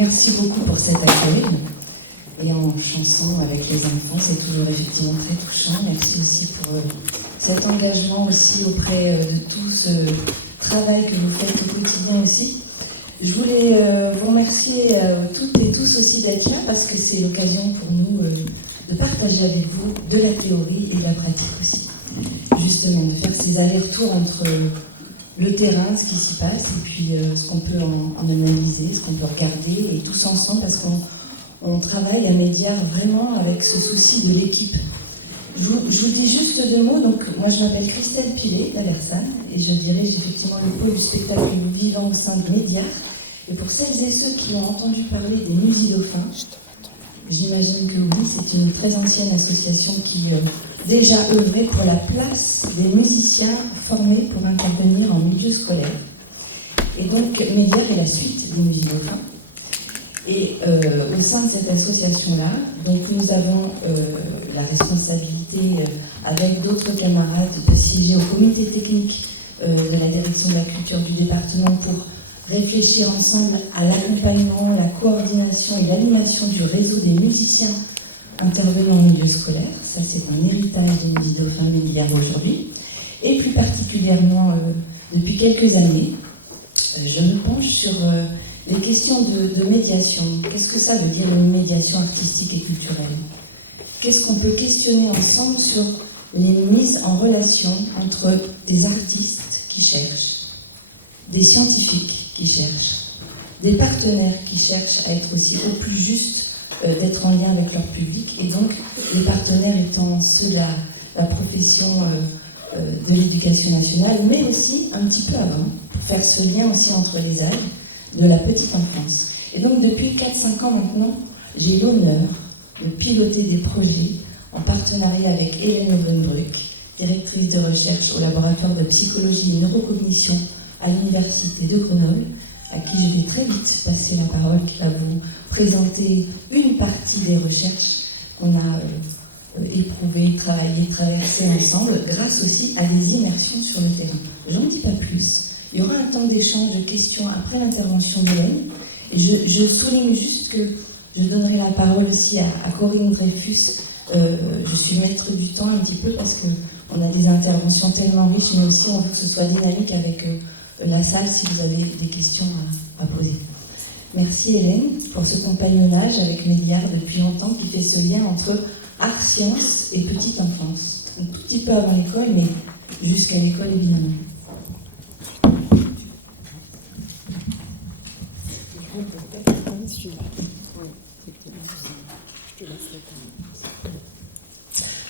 Merci beaucoup pour cet accueil. Et en chanson avec les enfants, c'est toujours effectivement très touchant. Merci aussi pour cet engagement aussi auprès de tout ce travail que vous faites au quotidien aussi. Je voulais vous remercier toutes et tous aussi d'être là parce que c'est l'occasion pour nous de partager avec vous de la théorie et de la pratique aussi. Justement, de faire ces allers-retours entre le terrain, ce qui s'y passe, et puis ce qu'on peut en analyser, ce qu'on peut regarder, et tous ensemble, parce qu'on travaille à Médiare vraiment avec ce souci de l'équipe. Je vous dis juste deux mots. Donc, moi, je m'appelle Christelle Pilet d'Alersan, et je dirige effectivement le pôle du spectacle vivant au sein de Médiare. Et pour celles et ceux qui ont entendu parler des Musidauphins, j'imagine que oui, c'est une très ancienne association qui déjà œuvrait pour la place des musiciens formés pour intervenir en milieu scolaire. Et donc, Médiare est la suite des Musidauphins. Et au sein de cette association-là, donc nous avons la responsabilité, avec d'autres camarades, de siéger au comité technique de la direction de la culture du département pour réfléchir ensemble à l'accompagnement, la coordination et l'animation du réseau des musiciens intervenant en milieu scolaire. Ça, c'est un héritage des Musidauphins Médiare aujourd'hui. Et plus particulièrement, depuis quelques années, je me penche sur les questions de médiation. Qu'est-ce que ça veut dire une médiation artistique et culturelle? Qu'est-ce qu'on peut questionner ensemble sur les mises en relation entre des artistes qui cherchent, des scientifiques qui cherchent, des partenaires qui cherchent à être aussi au plus juste, d'être en lien avec leur public, et donc les partenaires étant ceux de la profession de l'éducation nationale, mais aussi un petit peu avant, pour faire ce lien aussi entre les âges de la petite enfance. Et donc depuis 4-5 ans maintenant, j'ai l'honneur de piloter des projets en partenariat avec Hélène Ovenbruck, directrice de recherche au laboratoire de psychologie et neurocognition à l'université de Grenoble, à qui je vais très vite passer la parole, qui va vous présenter une partie des recherches qu'on a éprouvées, travaillées, traversées ensemble, grâce aussi à des immersions sur le terrain. J'en dis pas plus. Il y aura un temps d'échange de questions après l'intervention d'Hélène. Et je souligne juste que je donnerai la parole aussi à Corinne Dreyfus. Je suis maître du temps un petit peu parce qu'on a des interventions tellement riches, mais aussi on veut que ce soit dynamique avec la salle si vous avez des questions à poser. Merci Hélène pour ce compagnonnage avec Médiare depuis longtemps qui fait ce lien entre art, science et petite enfance. Un tout petit peu avant l'école, mais jusqu'à l'école évidemment.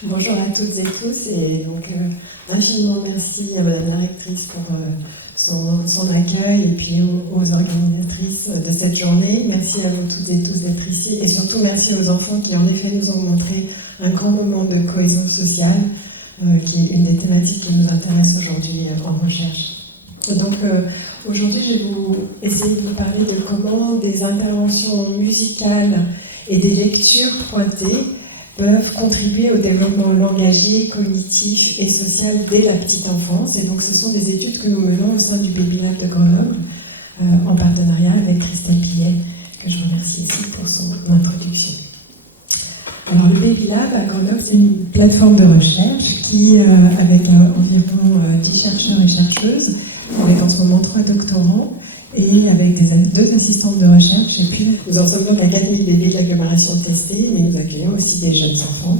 Bonjour à toutes et tous, et donc infiniment merci à Madame la rectrice pour son accueil, et puis aux organisatrices de cette journée. Merci à vous toutes et tous d'être ici, et surtout merci aux enfants qui en effet nous ont montré un grand moment de cohésion sociale, qui est une des thématiques qui nous intéresse aujourd'hui en recherche. Donc aujourd'hui je vais essayer de vous parler de comment des interventions musicales et des lectures pointées peuvent contribuer au développement langagier, cognitif et social dès la petite enfance. Et donc ce sont des études que nous menons au sein du Baby Lab de Grenoble, en partenariat avec Christelle Pilet, que je remercie ici pour son introduction. Alors le Baby Lab à Grenoble, c'est une plateforme de recherche qui, avec environ 10 chercheurs et chercheuses, on est en ce moment 3 doctorants, et avec 2 assistantes de recherche, et puis nous en sommes donc à 4000 bébés de l'agglomération testée, mais nous accueillons aussi des jeunes enfants,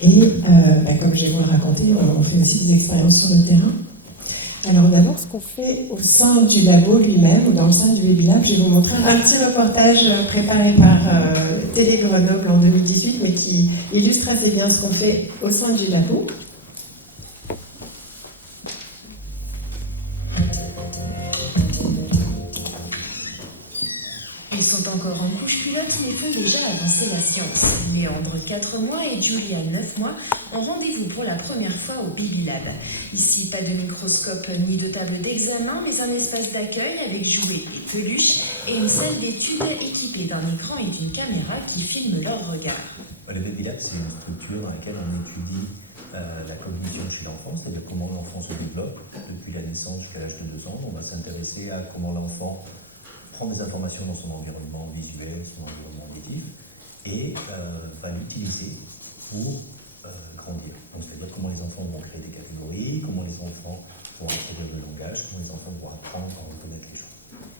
et comme je vais vous le raconter, on fait aussi des expériences sur le terrain. Alors d'abord, ce qu'on fait au sein du labo lui-même, ou dans le sein du Baby Lab, je vais vous montrer un petit reportage préparé par Télé Grenoble en 2018, mais qui illustre assez bien ce qu'on fait au sein du labo. Ils sont encore en couche culotte mais font déjà avancer la science. Léandre, 4 mois, et Julia, 9 mois, ont rendez-vous pour la première fois au Baby Lab. Ici, pas de microscope ni de table d'examen, mais un espace d'accueil avec jouets et peluches et une salle d'études équipée d'un écran et d'une caméra qui filme leur regard. Le Baby Lab, c'est une structure dans laquelle on étudie la cognition chez l'enfant, c'est-à-dire comment l'enfant se développe depuis la naissance jusqu'à l'âge de 2 ans. On va s'intéresser à comment l'enfant prend des informations dans son environnement visuel, son environnement auditif, et va l'utiliser pour grandir. Donc, c'est-à-dire comment les enfants vont créer des catégories, comment les enfants vont acquérir le langage, comment les enfants vont apprendre à reconnaître les choses.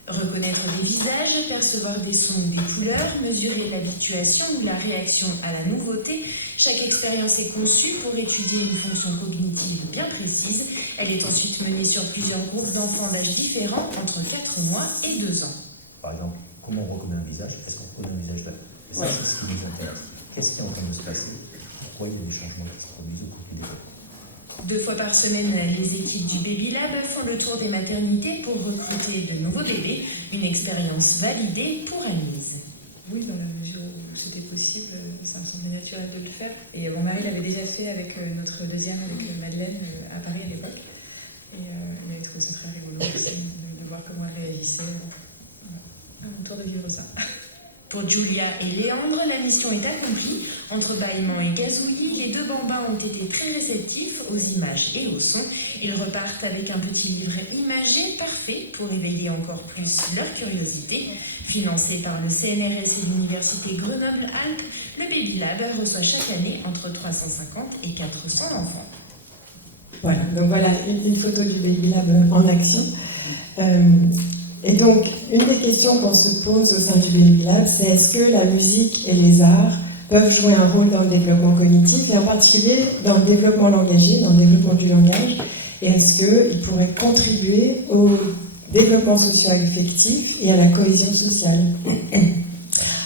Reconnaître des visages, percevoir des sons ou des couleurs, mesurer l'habituation ou la réaction à la nouveauté, chaque expérience est conçue pour étudier une fonction cognitive bien précise. Elle est ensuite menée sur plusieurs groupes d'enfants d'âge différents, entre 4 mois et 2 ans. Par exemple, comment on reconnaît un visage? Est-ce qu'on reconnaît un visage là? Et ça, c'est ce qui nous intéresse. Qu'est-ce qui est en train de se passer? Pourquoi il y a des changements qui se produisent au cours du développement? 2 fois par semaine, les équipes du Baby Lab font le tour des maternités pour recruter de nouveaux bébés. Une expérience validée pour Anne-Lise. Oui, dans la mesure où c'était possible, ça me semblait naturel de le faire. Et mon mari l'avait déjà fait avec notre deuxième, avec Madeleine, à Paris à l'époque. Et il avait trouvé ça très rigolo aussi, de voir comment elle réagissait. À mon tour de vivre ça. Pour Julia et Léandre, la mission est accomplie. Entre bâillements et gazouillis, les 2 bambins ont été très réceptifs aux images et aux sons. Ils repartent avec un petit livre imagé parfait pour éveiller encore plus leur curiosité. Financé par le CNRS et l'Université Grenoble-Alpes, le Baby Lab reçoit chaque année entre 350 et 400 enfants. Voilà, donc voilà une photo du Baby Lab en action. Et donc, une des questions qu'on se pose au sein du Baby Lab, c'est est-ce que la musique et les arts peuvent jouer un rôle dans le développement cognitif, et en particulier dans le développement langagier, dans le développement du langage, et est-ce qu'ils pourraient contribuer au développement socio-affectif et à la cohésion sociale?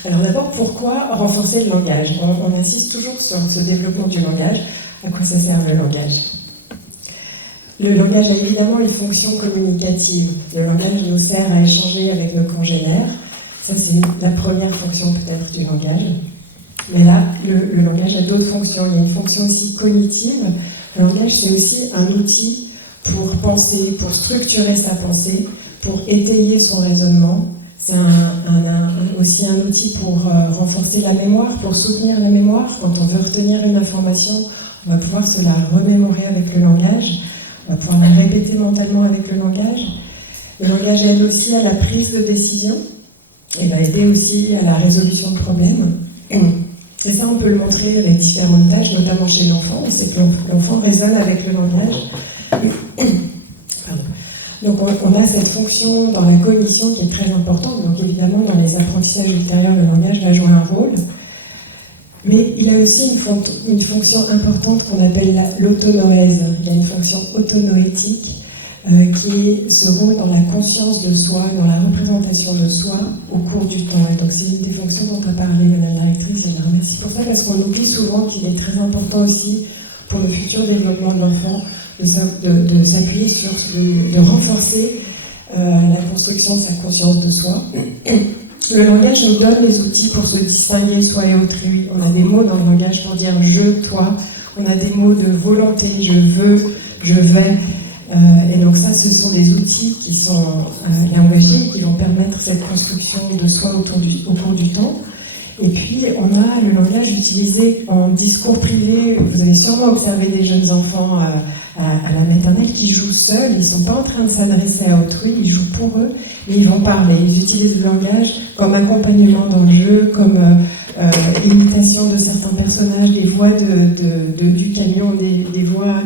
Alors d'abord, pourquoi renforcer le langage? On insiste toujours sur ce développement du langage. À quoi ça sert le langage? Le langage a évidemment une fonction communicative. Le langage nous sert à échanger avec nos congénères. Ça, c'est la première fonction peut-être du langage. Mais là, le langage a d'autres fonctions. Il y a une fonction aussi cognitive. Le langage, c'est aussi un outil pour penser, pour structurer sa pensée, pour étayer son raisonnement. C'est aussi un outil pour renforcer la mémoire, pour soutenir la mémoire. Quand on veut retenir une information, on va pouvoir se la remémorer avec le langage. On va pouvoir la répéter mentalement avec le langage. Le langage aide aussi à la prise de décision et va aider aussi à la résolution de problèmes. Et ça, on peut le montrer avec différentes tâches, notamment chez l'enfant. On sait que l'enfant raisonne avec le langage. Donc on a cette fonction dans la cognition qui est très importante. Donc évidemment, dans les apprentissages ultérieurs, le langage va jouer un rôle. Mais il a aussi une fonction importante qu'on appelle l'autonoèse. Il y a une fonction autonoétique qui est ce rôle dans la conscience de soi, dans la représentation de soi au cours du temps. Et donc c'est une des fonctions dont a parlé la directrice, et je la remercie pour ça, parce qu'on oublie souvent qu'il est très important aussi pour le futur développement de l'enfant de s'appuyer sur, de renforcer la construction de sa conscience de soi. Le langage nous donne les outils pour se distinguer soi et autrui. On a des mots dans le langage pour dire je, toi. On a des mots de volonté, je veux, je vais. Et donc ça, ce sont des outils qui sont langagiers, qui vont permettre cette construction de soi au cours du temps. Et puis, on a le langage utilisé en discours privé. Vous avez sûrement observé des jeunes enfants à la maternelle qui jouent seuls. Ils ne sont pas en train de s'adresser à autrui, ils jouent pour eux, mais ils vont parler. Ils utilisent le langage comme accompagnement dans le jeu, comme imitation de certains personnages, des voix du camion, des voix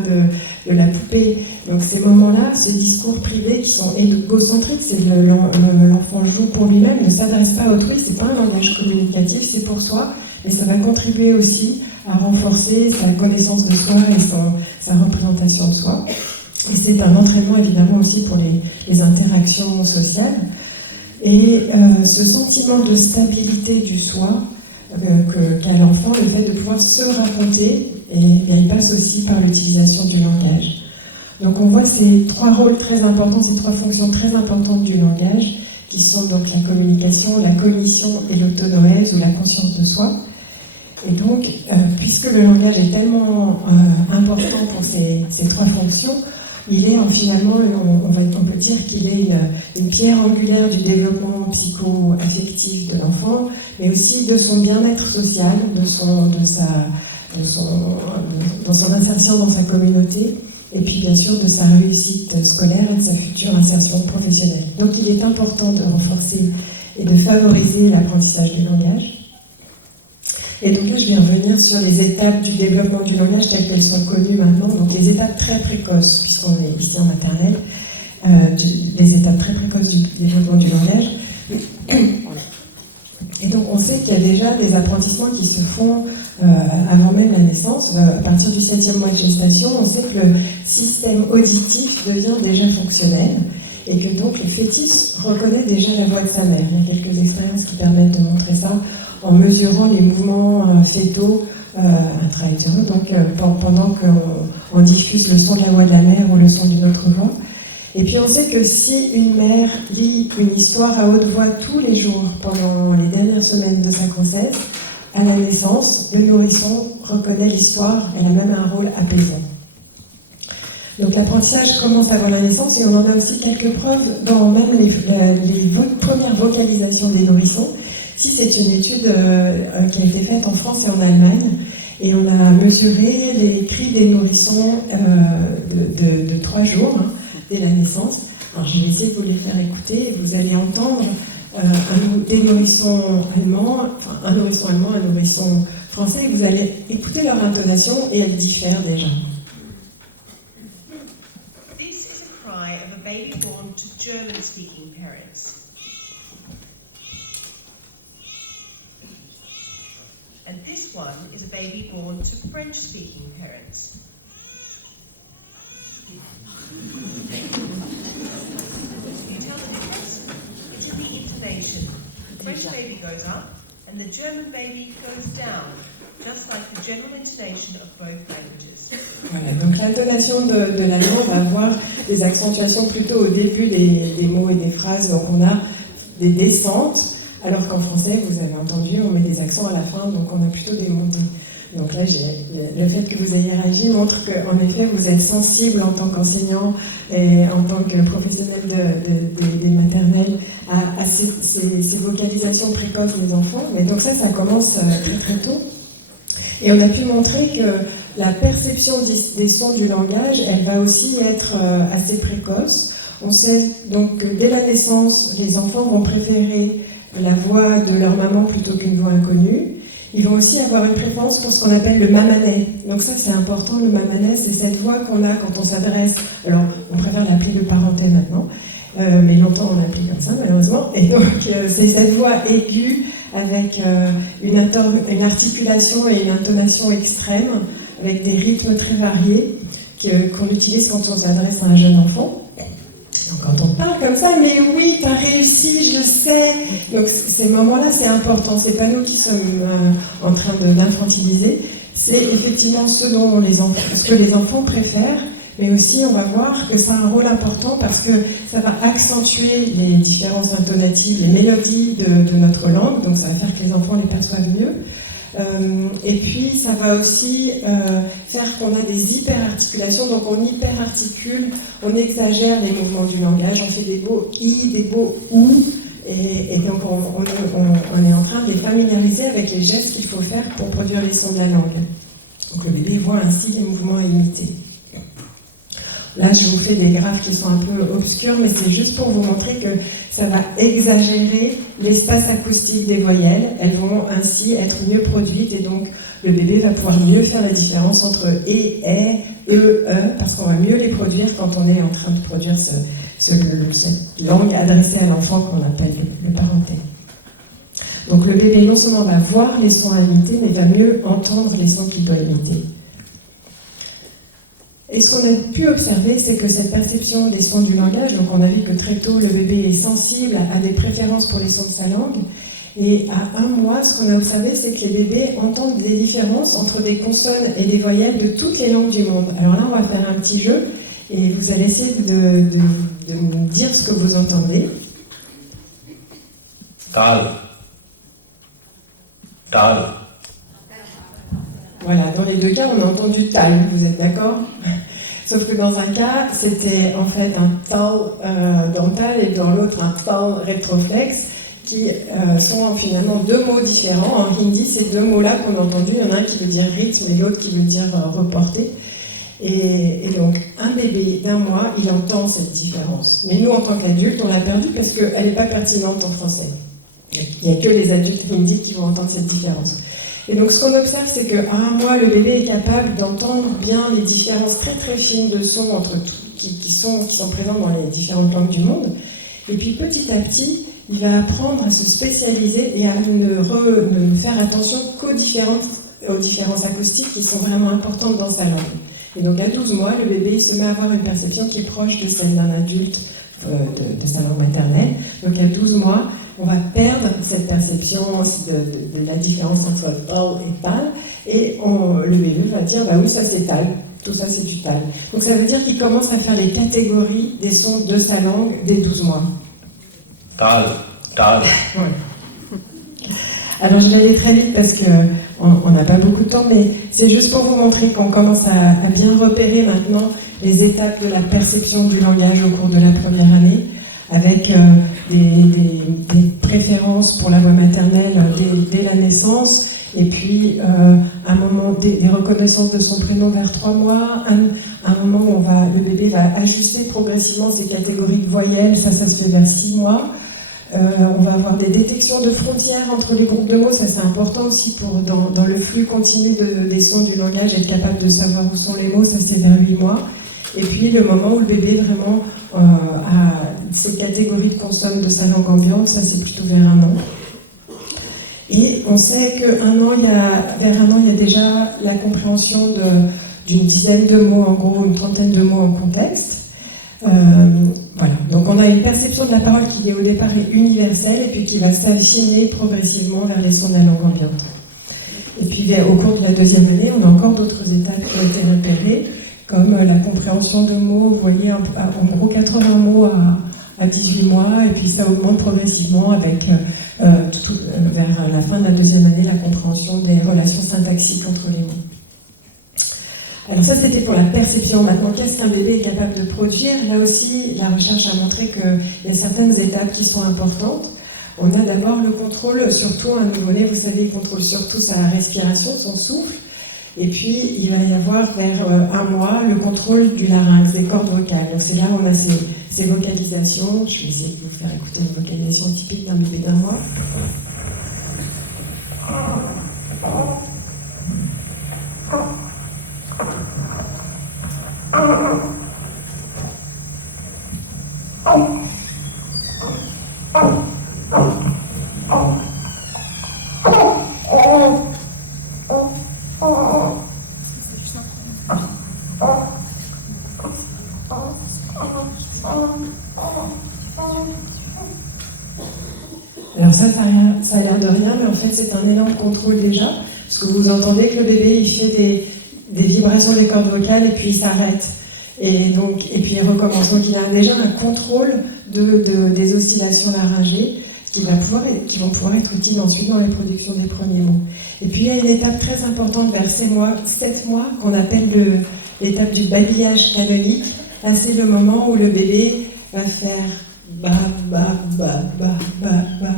de la poupée. Donc ces moments-là, ce discours privé qui sont égocentriques, c'est l'enfant joue pour lui-même, ne s'adresse pas à autrui, c'est pas un langage communicatif, c'est pour soi, mais ça va contribuer aussi à renforcer sa connaissance de soi et sa représentation de soi. Et c'est un entraînement évidemment aussi pour les interactions sociales. Et ce sentiment de stabilité du soi qu'a l'enfant, le fait de pouvoir se raconter, il passe aussi par l'utilisation du langage. Donc on voit ces 3 rôles très importants, ces 3 fonctions très importantes du langage, qui sont donc la communication, la cognition et l'autonoèse ou la conscience de soi. Et donc, puisque le langage est tellement important pour ces 3 fonctions, il est finalement, on peut dire qu'il est une pierre angulaire du développement psycho-affectif de l'enfant, mais aussi de son bien-être social, dans son insertion dans sa communauté. et puis bien sûr de sa réussite scolaire et de sa future insertion professionnelle. Donc il est important de renforcer et de favoriser l'apprentissage du langage. Et donc là, je vais revenir sur les étapes du développement du langage telles qu'elles sont connues maintenant, donc les étapes très précoces, puisqu'on est ici en maternelle, les étapes très précoces du développement du langage. Et donc on sait qu'il y a déjà des apprentissements qui se font avant même la naissance. À partir du 7e mois de gestation, on sait que le système auditif devient déjà fonctionnel et que donc le fœtus reconnaît déjà la voix de sa mère. Il y a quelques expériences qui permettent de montrer ça en mesurant les mouvements fétaux intra-utérins, donc pendant qu'on diffuse le son de la voix de la mère ou le son d'une autre voix. Et puis on sait que si une mère lit une histoire à haute voix tous les jours pendant les dernières semaines de sa grossesse, à la naissance, le nourrisson reconnaît l'histoire, elle a même un rôle apaisant. Donc l'apprentissage commence avant la naissance et on en a aussi quelques preuves dans même les premières vocalisations des nourrissons. Si c'est une étude qui a été faite en France et en Allemagne, et on a mesuré les cris des nourrissons de 3 jours, dès la naissance. Alors je vais essayer de vous les faire écouter, vous allez entendre des nourrissons allemands, enfin un nourrisson allemand, un nourrisson français, et vous allez écouter leur intonation et elles diffèrent déjà. This is a cry of a baby born to German-speaking parents. And this one is a baby born to French-speaking parents. You tell the difference? It's in the intonation. The French baby goes up and the German baby goes down, just like the general intonation of both languages. Voilà, donc l'intonation de l'allemand va avoir des accentuations plutôt au début des mots et des phrases, donc on a des descentes. Alors qu'en français, vous avez entendu, on met des accents à la fin, donc on a plutôt des montées. Donc là, le fait que vous ayez réagi montre qu'en effet, vous êtes sensible en tant qu'enseignant et en tant que professionnel des maternelles à ces vocalisations précoces des enfants. Mais donc ça commence très très tôt. Et on a pu montrer que la perception des sons du langage, elle va aussi être assez précoce. On sait donc que dès la naissance, les enfants vont préférer la voix de leur maman plutôt qu'une voix inconnue. Ils vont aussi avoir une préférence pour ce qu'on appelle le mamanais. Donc ça c'est important, le mamanais c'est cette voix qu'on a quand on s'adresse, alors on préfère l'appeler le parentais maintenant, mais longtemps on l'appelait comme ça malheureusement, et donc c'est cette voix aiguë avec une articulation et une intonation extrême, avec des rythmes très variés qu'on utilise quand on s'adresse à un jeune enfant. Quand on parle comme ça, mais oui, t'as réussi, je le sais. Donc ces moments-là, c'est important. C'est pas nous qui sommes en train d'infantiliser. C'est effectivement ce que les enfants préfèrent. Mais aussi, on va voir que ça a un rôle important parce que ça va accentuer les différences intonatives, les mélodies de notre langue. Donc ça va faire que les enfants les perçoivent mieux. Et puis ça va aussi faire qu'on a des hyperarticulations, donc on hyperarticule, on exagère les mouvements du langage, on fait des beaux i, des beaux ou, et donc on est en train de les familiariser avec les gestes qu'il faut faire pour produire les sons de la langue. Donc le bébé voit ainsi les mouvements à imiter. Là, je vous fais des graphes qui sont un peu obscurs, mais c'est juste pour vous montrer que ça va exagérer l'espace acoustique des voyelles. Elles vont ainsi être mieux produites et donc le bébé va pouvoir mieux faire la différence entre et, parce qu'on va mieux les produire quand on est en train de produire cette langue adressée à l'enfant qu'on appelle le parentais. Donc le bébé non seulement va voir les sons à imiter, mais va mieux entendre les sons qu'il doit imiter. Et ce qu'on a pu observer, c'est que cette perception des sons du langage, donc on a vu que très tôt le bébé est sensible à des préférences pour les sons de sa langue, et à 1 mois, ce qu'on a observé, c'est que les bébés entendent des différences entre des consonnes et des voyelles de toutes les langues du monde. Alors là, on va faire un petit jeu, et vous allez essayer de me dire ce que vous entendez. Tal. Tal. Voilà, dans les 2 cas, on a entendu tal, vous êtes d'accord ? Sauf que dans un cas, c'était en fait un tal dental et dans l'autre un tal rétroflexe qui sont finalement 2 mots différents. En hindi, ces 2 mots-là qu'on a entendus, il y en a un qui veut dire rythme et l'autre qui veut dire reporter. Et donc, un bébé d'1 mois, il entend cette différence. Mais nous, en tant qu'adultes, on l'a perdue parce qu'elle n'est pas pertinente en français. Il n'y a que les adultes qui vont entendre cette différence. Et donc, ce qu'on observe, c'est qu'à 1 mois, le bébé est capable d'entendre bien les différences très très fines de sons entre qui sont présentes dans les différentes langues du monde. Et puis, petit à petit, il va apprendre à se spécialiser et à ne faire attention qu'aux différences acoustiques qui sont vraiment importantes dans sa langue. Et donc, à 12 mois, le bébé il se met à avoir une perception qui est proche de celle d'un adulte de sa langue maternelle. Donc, à 12 mois, on va perdre cette perception de la différence entre tal et tal, et le bébé va dire, bah oui, ça c'est tal, tout ça c'est du tal. Donc ça veut dire qu'il commence à faire les catégories des sons de sa langue dès 12 mois. Tal. Ouais. Alors je vais aller très vite parce qu'on n'a pas beaucoup de temps, mais c'est juste pour vous montrer qu'on commence à bien repérer maintenant les étapes de la perception du langage au cours de la première année, avec des préférences pour la voix maternelle dès la naissance, et puis un moment des reconnaissances de son prénom vers 3 mois, un moment où le bébé va ajuster progressivement ses catégories de voyelles, ça se fait vers 6 mois. On va avoir des détections de frontières entre les groupes de mots, ça c'est important aussi pour dans le flux continu des sons du langage, être capable de savoir où sont les mots, ça c'est vers 8 mois. Et puis le moment où le bébé vraiment a ces catégories de consomme de sa langue ambiante, ça c'est plutôt vers 1 an. Et on sait vers 1 an, il y a déjà la compréhension d'une dizaine de mots, en gros une trentaine de mots en contexte. Voilà. Donc on a une perception de la parole qui est au départ universelle et puis qui va s'affiner progressivement vers les sons de la langue ambiante. Et puis au cours de la 2e année, on a encore d'autres étapes qui ont été repérées, comme la compréhension de mots, vous voyez, en gros 80 mots à 18 mois, et puis ça augmente progressivement avec, vers la fin de la 2e année, la compréhension des relations syntaxiques entre les mots. Alors ça, c'était pour la perception. Maintenant, qu'est-ce qu'un bébé est capable de produire? Là aussi, la recherche a montré qu'il y a certaines étapes qui sont importantes. On a d'abord le contrôle, surtout un nouveau-né, vous savez, il contrôle surtout sa respiration, son souffle. Et puis, il va y avoir vers 1 mois le contrôle du larynx, des cordes vocales. Donc c'est là où on a ces vocalisations. Je vais essayer de vous faire écouter une vocalisation typique d'un bébé d'1 mois. Alors ça a l'air de rien, mais en fait c'est un énorme contrôle déjà, parce que vous entendez que le bébé il fait des vibrations des cordes vocales et puis il s'arrête. Et puis il recommence. Donc il a déjà un contrôle des oscillations laryngées qui vont pouvoir être utiles ensuite dans la production des premiers mots. Et puis il y a une étape très importante vers 7 mois qu'on appelle l'étape du babillage canonique. Là c'est le moment où le bébé va faire ba ba ba ba ba ba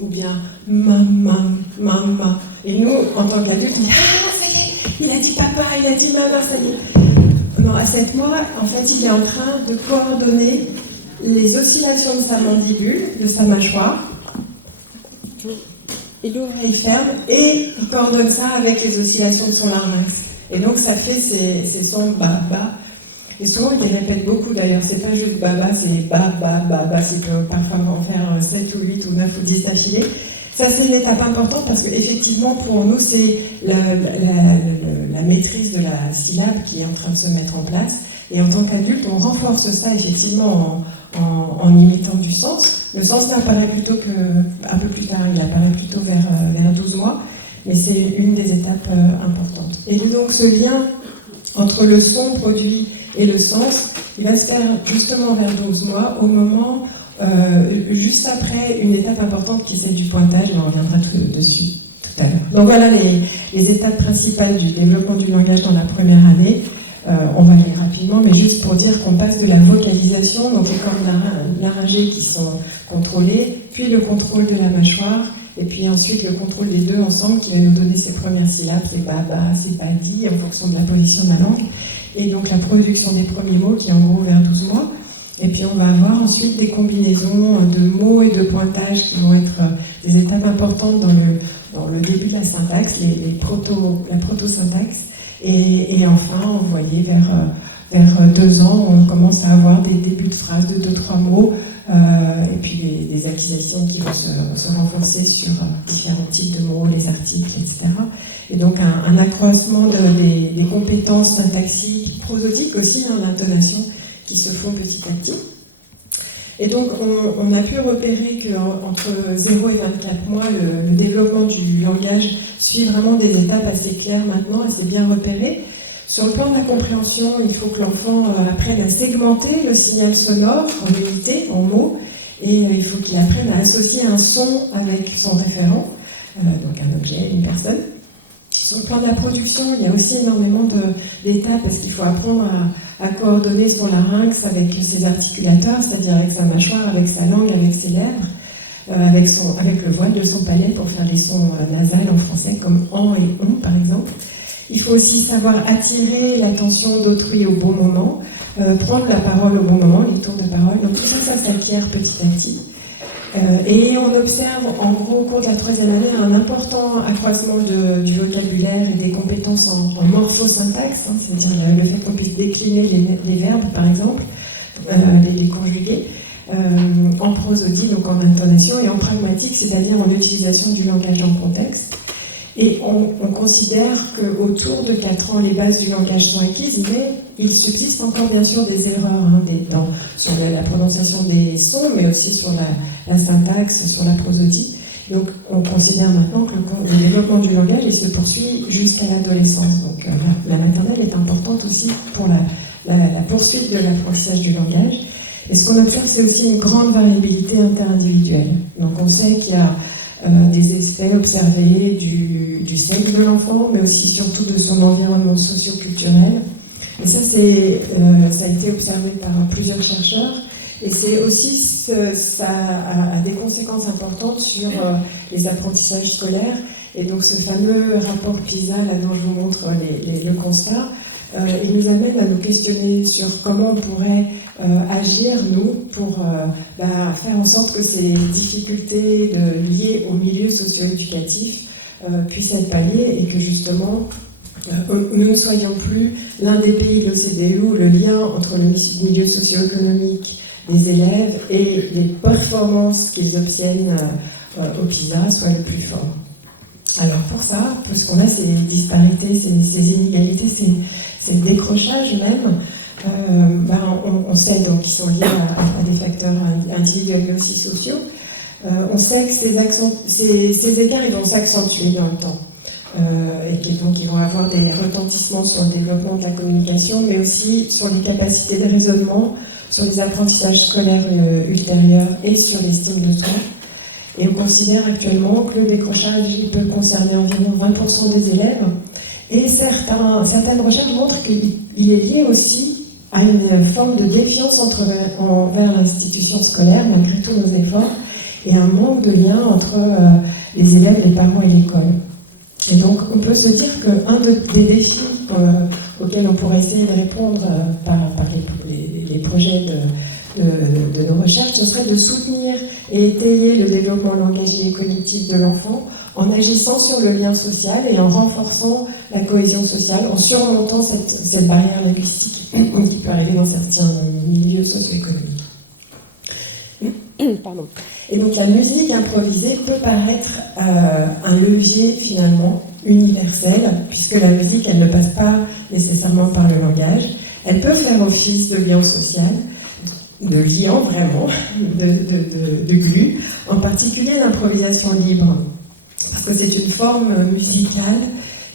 ou bien mama mama. Et nous, en tant qu'adultes, on dit ah ça y est, il a dit papa, il a dit maman, ça y est. Non, à 7 mois, en fait, il est en train de coordonner les oscillations de sa mandibule, de sa mâchoire. Il ouvre et il ferme, et il coordonne ça avec les oscillations de son larynx. Et donc, ça fait ces sons ba ba. Et souvent, il les répète beaucoup d'ailleurs. C'est pas juste baba, c'est ba ba ba ba. C'est que parfois on va en faire 7 ou 8 ou 9 ou 10 d'affilée. Ça, c'est une étape importante parce qu'effectivement, pour nous, c'est la maîtrise de la syllabe qui est en train de se mettre en place. Et en tant qu'adulte, on renforce ça effectivement en imitant du sens. Le sens n'apparaît plutôt un peu plus tard, il apparaît plutôt vers 12 mois. Mais c'est une des étapes importantes. Et donc, ce lien entre le son produit et le sens, il va se faire justement vers 12 mois, au moment, juste après une étape importante qui est celle du pointage, et on reviendra dessus tout à l'heure. Donc voilà les étapes principales du développement du langage dans la première année. On va aller rapidement, mais juste pour dire qu'on passe de la vocalisation, donc les cordes laryngées qui sont contrôlées, puis le contrôle de la mâchoire, et puis ensuite le contrôle des deux ensemble qui va nous donner ses premières syllabes, c'est baba, c'est badi, en fonction de la position de la langue. et donc la production des premiers mots qui est en gros vers 12 mois. Et puis on va avoir ensuite des combinaisons de mots et de pointages qui vont être des étapes importantes dans le début de la syntaxe, la proto-syntaxe. Et enfin, on voyait vers 2 ans, on commence à avoir des débuts de phrases de 2-3 mots, et puis des acquisitions qui vont se renforcer sur différents types de mots, les articles, etc. Et donc un accroissement des compétences syntaxiques, prosodiques aussi, l'intonation, qui se font petit à petit. Et donc on a pu repérer qu'entre 0 et 24 mois, le développement du langage suit vraiment des étapes assez claires maintenant, assez bien repérées. Sur le plan de la compréhension, il faut que l'enfant apprenne à segmenter le signal sonore en unités, en mots, et il faut qu'il apprenne à associer un son avec son référent, donc un objet, une personne. Sur le plan de la production, il y a aussi énormément d'étapes parce qu'il faut apprendre à coordonner son larynx avec ses articulateurs, c'est-à-dire avec sa mâchoire, avec sa langue, avec ses lèvres, avec le voile de son palais pour faire les sons nasales en français, comme en et on par exemple. Il faut aussi savoir attirer l'attention d'autrui au bon moment, prendre la parole au bon moment, les tours de parole. Donc tout ça s'acquiert petit à petit. Et on observe, en gros, au cours de la 3e année, un important accroissement du vocabulaire et des compétences en morphosyntaxe, c'est-à-dire le fait qu'on puisse décliner les verbes, par exemple, les conjuguer, en prosodie, donc en intonation, et en pragmatique, c'est-à-dire en utilisation du langage en contexte. Et on considère qu'autour de 4 ans, les bases du langage sont acquises, mais il subsiste encore bien sûr des erreurs sur la prononciation des sons, mais aussi sur la syntaxe, sur la prosodie. Donc on considère maintenant que le développement du langage il se poursuit jusqu'à l'adolescence. Donc la maternelle est importante aussi pour la poursuite de l'apprentissage du langage. Et ce qu'on observe, c'est aussi une grande variabilité interindividuelle. Donc on sait qu'il y a des effets observés du sexe de l'enfant, mais aussi surtout de son environnement socio-culturel. Et ça a été observé par plusieurs chercheurs. Et c'est aussi, ça a des conséquences importantes sur les apprentissages scolaires. Et donc ce fameux rapport PISA, là dont je vous montre le constat, il nous amène à nous questionner sur comment on pourrait agir, nous, pour faire en sorte que ces difficultés liées au milieu socio-éducatif puissent être palliées et que justement nous ne soyons plus l'un des pays de l'OCDE où le lien entre le milieu socio-économique des élèves et les performances qu'ils obtiennent au PISA soit le plus fort. Alors pour ça, puisqu'on a ces disparités, ces inégalités, ces décrochages même, on sait donc qu'ils sont liés à des facteurs individuels mais aussi sociaux. On sait que ces écarts ils vont s'accentuer dans le temps. Et donc ils vont avoir des retentissements sur le développement de la communication, mais aussi sur les capacités de raisonnement, sur les apprentissages scolaires ultérieurs et sur l'estime de soi. Et on considère actuellement que le décrochage il peut concerner environ 20% des élèves. Et certaines recherches montrent qu'il est lié aussi à une forme de défiance envers l'institution scolaire, malgré tous nos efforts, et un manque de lien entre les élèves, les parents et l'école. Et donc, on peut se dire qu'un des défis auxquels on pourrait essayer de répondre par les projets de nos recherches, ce serait de soutenir et étayer le développement langagier et cognitif de l'enfant en agissant sur le lien social et en renforçant la cohésion sociale, en surmontant cette barrière linguistique qui peut arriver dans certains milieux socio-économiques. Pardon. Et donc la musique improvisée peut paraître un levier finalement universel, puisque la musique elle ne passe pas nécessairement par le langage, elle peut faire office de lien social, de liant vraiment, de glue, en particulier l'improvisation libre, parce que c'est une forme musicale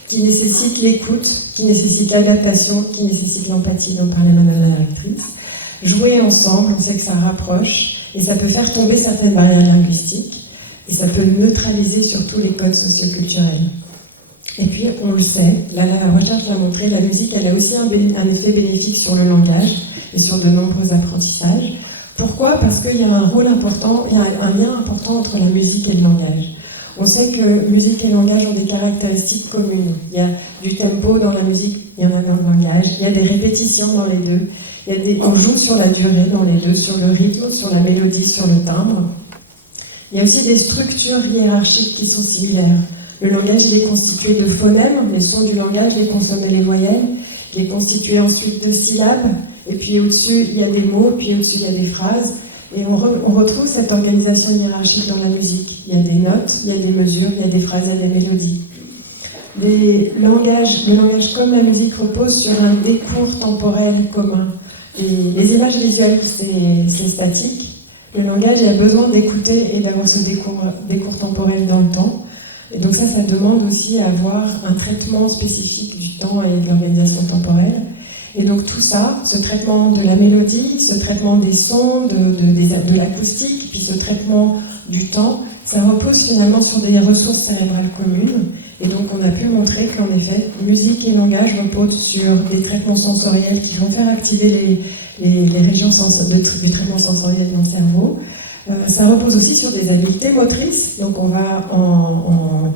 qui nécessite l'écoute, qui nécessite l'adaptation, qui nécessite l'empathie dont parlait Madame la directrice. Jouer ensemble, on sait que ça rapproche, et ça peut faire tomber certaines barrières linguistiques, et ça peut neutraliser surtout les codes socioculturels. Et puis, on le sait, la recherche l'a montré, la musique elle a aussi un effet bénéfique sur le langage et sur de nombreux apprentissages. Pourquoi ? Parce qu'il y a un rôle important, il y a un lien important entre la musique et le langage. On sait que musique et langage ont des caractéristiques communes. Il y a du tempo dans la musique, il y en a dans le langage, il y a des répétitions dans les deux, on joue sur la durée dans les deux, sur le rythme, sur la mélodie, sur le timbre. Il y a aussi des structures hiérarchiques qui sont similaires. Le langage il est constitué de phonèmes, les sons du langage, les consonnes et les voyelles. Il est constitué ensuite de syllabes, et puis au-dessus il y a des mots, puis au-dessus il y a des phrases. Et on retrouve cette organisation hiérarchique dans la musique. Il y a des notes, il y a des mesures, il y a des phrases, il y a des mélodies. Le langage comme la musique repose sur un décours temporel commun. Les images visuelles, c'est statique. Le langage il a besoin d'écouter et d'avoir ce décours temporel dans le temps. Et donc ça demande aussi à avoir un traitement spécifique du temps et de l'organisation temporelle. Et donc tout ça, ce traitement de la mélodie, ce traitement des sons, de l'acoustique, puis ce traitement du temps, ça repose finalement sur des ressources cérébrales communes. Et donc on a pu montrer qu'en effet, musique et langage reposent sur des traitements sensoriels qui vont faire activer les régions du traitement sensoriel dans le cerveau. Ça repose aussi sur des habiletés motrices. Donc on va en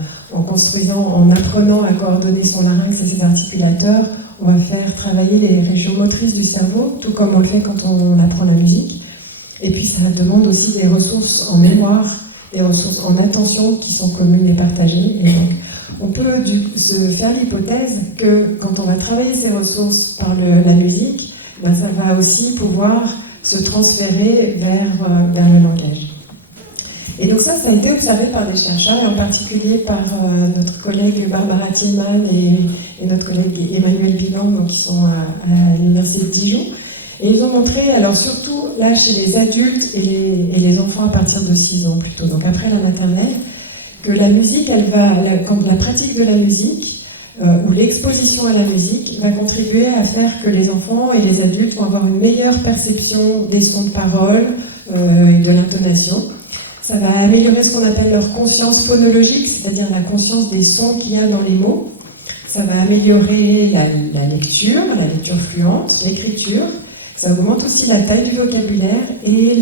apprenant à coordonner son larynx et ses articulateurs, on va faire travailler les régions motrices du cerveau, tout comme on le fait quand on apprend la musique. Et puis ça demande aussi des ressources en mémoire, des ressources en attention qui sont communes et partagées. Et donc on peut se faire l'hypothèse que quand on va travailler ces ressources par la musique, ben ça va aussi pouvoir se transférer vers le langage. Et donc ça a été observé par des chercheurs, et en particulier par notre collègue Barbara Tillman et notre collègue Emmanuel Bilan, donc qui sont à l'Université de Dijon. Et ils ont montré, alors surtout là chez les adultes et les enfants à partir de 6 ans plutôt, donc après la maternelle, que la musique, quand la pratique de la musique, ou l'exposition à la musique, va contribuer à faire que les enfants et les adultes vont avoir une meilleure perception des sons de parole et de l'intonation. Ça va améliorer ce qu'on appelle leur conscience phonologique, c'est-à-dire la conscience des sons qu'il y a dans les mots. Ça va améliorer la lecture fluente, l'écriture. Ça augmente aussi la taille du vocabulaire et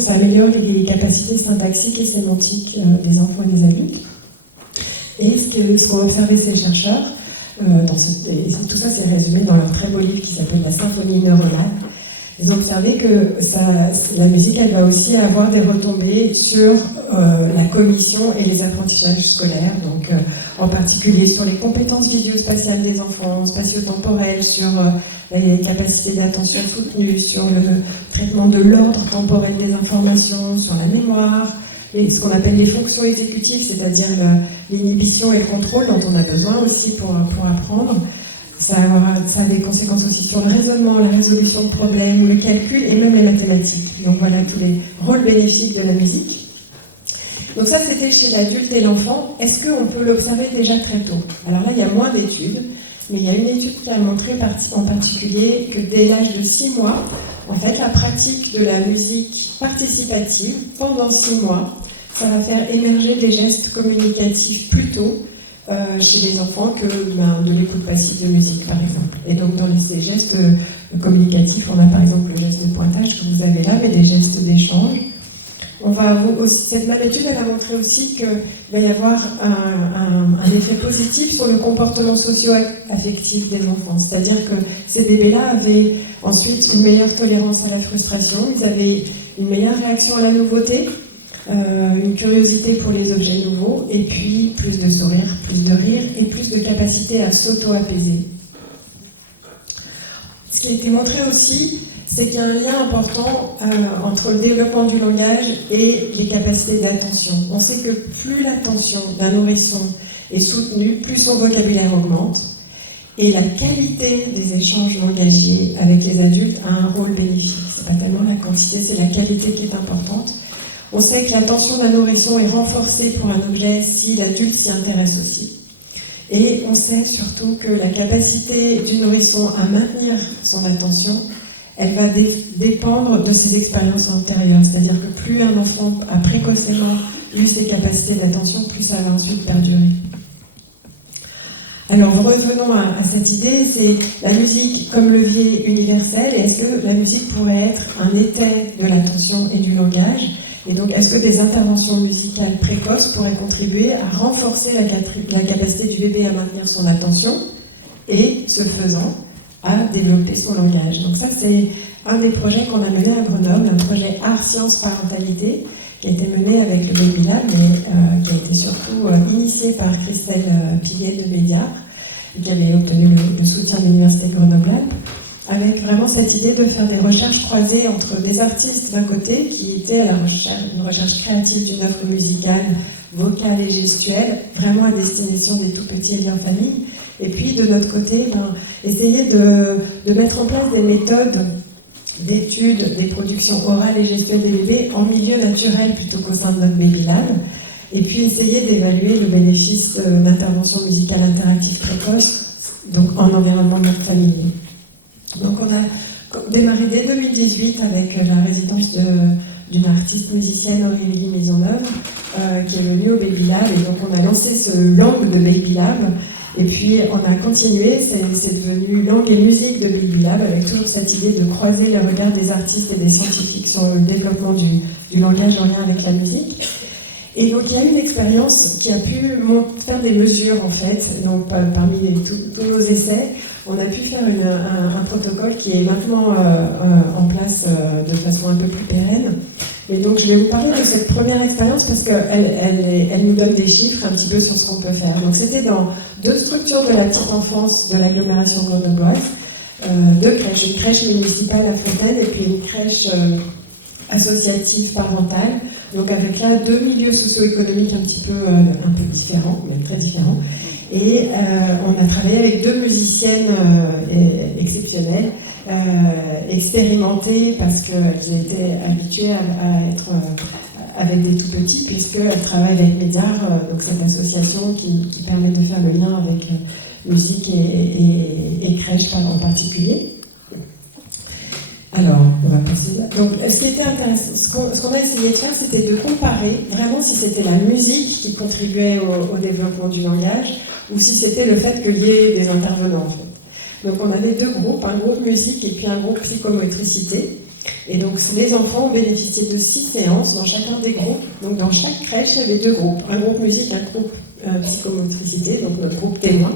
ça améliore les capacités syntaxiques et sémantiques des enfants et des adultes. Et ce qu'ont observé ces chercheurs, tout ça c'est résumé dans leur très beau livre qui s'appelle La symphonie neuronale. Ils ont observé que la musique, elle va aussi avoir des retombées sur la cognition et les apprentissages scolaires, donc en particulier sur les compétences visuospatiales des enfants, spatio-temporelles, sur les capacités d'attention soutenue, sur le traitement de l'ordre temporel des informations, sur la mémoire, et ce qu'on appelle les fonctions exécutives, c'est-à-dire l'inhibition et le contrôle dont on a besoin aussi pour apprendre. Ça a des conséquences aussi sur le raisonnement, la résolution de problèmes, le calcul et même les mathématiques. Donc voilà tous les rôles bénéfiques de la musique. Donc ça c'était chez l'adulte et l'enfant. Est-ce qu'on peut l'observer déjà très tôt? Alors là il y a moins d'études, mais il y a une étude qui a montré en particulier que dès l'âge de 6 mois, en fait la pratique de la musique participative pendant 6 mois, ça va faire émerger des gestes communicatifs plus tôt chez les enfants que de l'écoute passive de musique, par exemple. Et donc, dans ces gestes communicatifs, on a par exemple le geste de pointage que vous avez là, mais des gestes d'échange. Cette même étude, elle a montré aussi qu'il va y avoir un effet positif sur le comportement socio-affectif des enfants. C'est-à-dire que ces bébés-là avaient ensuite une meilleure tolérance à la frustration, ils avaient une meilleure réaction à la nouveauté, une curiosité pour les objets nouveaux, et puis plus de sourire, plus de rire, et plus de capacité à s'auto-apaiser. Ce qui a été montré aussi, c'est qu'il y a un lien important entre le développement du langage et les capacités d'attention. On sait que plus l'attention d'un nourrisson est soutenue, plus son vocabulaire augmente, et la qualité des échanges langagiers avec les adultes a un rôle bénéfique. C'est pas tellement la quantité, c'est la qualité qui est importante. On sait que l'attention d'un nourrisson est renforcée pour un objet si l'adulte s'y intéresse aussi. Et on sait surtout que la capacité du nourrisson à maintenir son attention, elle va dépendre de ses expériences antérieures. C'est-à-dire que plus un enfant a précocement eu ses capacités d'attention, plus ça va ensuite perdurer. Alors revenons à cette idée, c'est la musique comme levier universel. Est-ce que la musique pourrait être un étai de l'attention et du langage? Et donc, est-ce que des interventions musicales précoces pourraient contribuer à renforcer la capacité du bébé à maintenir son attention et, ce faisant, à développer son langage. Donc ça, c'est un des projets qu'on a mené à Grenoble, un projet Art, Sciences, Parentalité, qui a été mené avec le Baby Lab, mais qui a été surtout initié par Christelle Piguet de Bédia, qui avait obtenu le soutien de l'Université de Grenoble-Alpes, avec vraiment cette idée de faire des recherches croisées entre des artistes d'un côté, qui étaient à une recherche créative d'une œuvre musicale, vocale et gestuelle, vraiment à destination des tout-petits et de leur famille, et puis de notre côté, essayer de mettre en place des méthodes d'études des productions orales et gestuelles des bébés en milieu naturel plutôt qu'au sein de notre Baby Lab, et puis essayer d'évaluer le bénéfice d'interventions musicales interactives précoces donc en environnement familier. Donc on a démarré dès 2018 avec la résidence d'une artiste musicienne, Aurélie Maisonneuve, qui est venue au Baby Lab, et donc on a lancé ce langue de Baby Lab. Et puis on a continué, c'est devenu langue et musique de Baby Lab, avec toujours cette idée de croiser les regards des artistes et des scientifiques sur le développement du langage en lien avec la musique. Et donc il y a une expérience qui a pu faire des mesures en fait. Donc parmi tous nos essais, on a pu faire un protocole qui est maintenant en place de façon un peu plus pérenne. Et donc je vais vous parler de cette première expérience parce qu'elle nous donne des chiffres un petit peu sur ce qu'on peut faire. Donc c'était dans 2 structures de la petite enfance de l'agglomération grenobloise, 2 crèches, une crèche municipale à Fontaine et puis une crèche associative parentale. Donc avec là 2 milieux socio-économiques un peu différents, mais très différents. Et on a travaillé avec 2 musiciennes exceptionnelles, expérimentées parce qu'elles étaient habituées à être avec des tout-petits, puisqu'elles travaillent avec Médiar, donc cette association qui permet de faire le lien avec musique et crèche en particulier. Alors, on va passer là. Donc, ce qui était intéressant, ce qu'on a essayé de faire, c'était de comparer vraiment si c'était la musique qui contribuait au développement du langage ou si c'était le fait qu'il y ait des intervenants, en fait. Donc, on avait 2 groupes, un groupe musique et puis un groupe psychomotricité. Et donc, les enfants ont bénéficié de 6 séances dans chacun des groupes. Donc, dans chaque crèche, il y avait 2 groupes. Un groupe musique, un groupe psychomotricité, donc notre groupe témoin.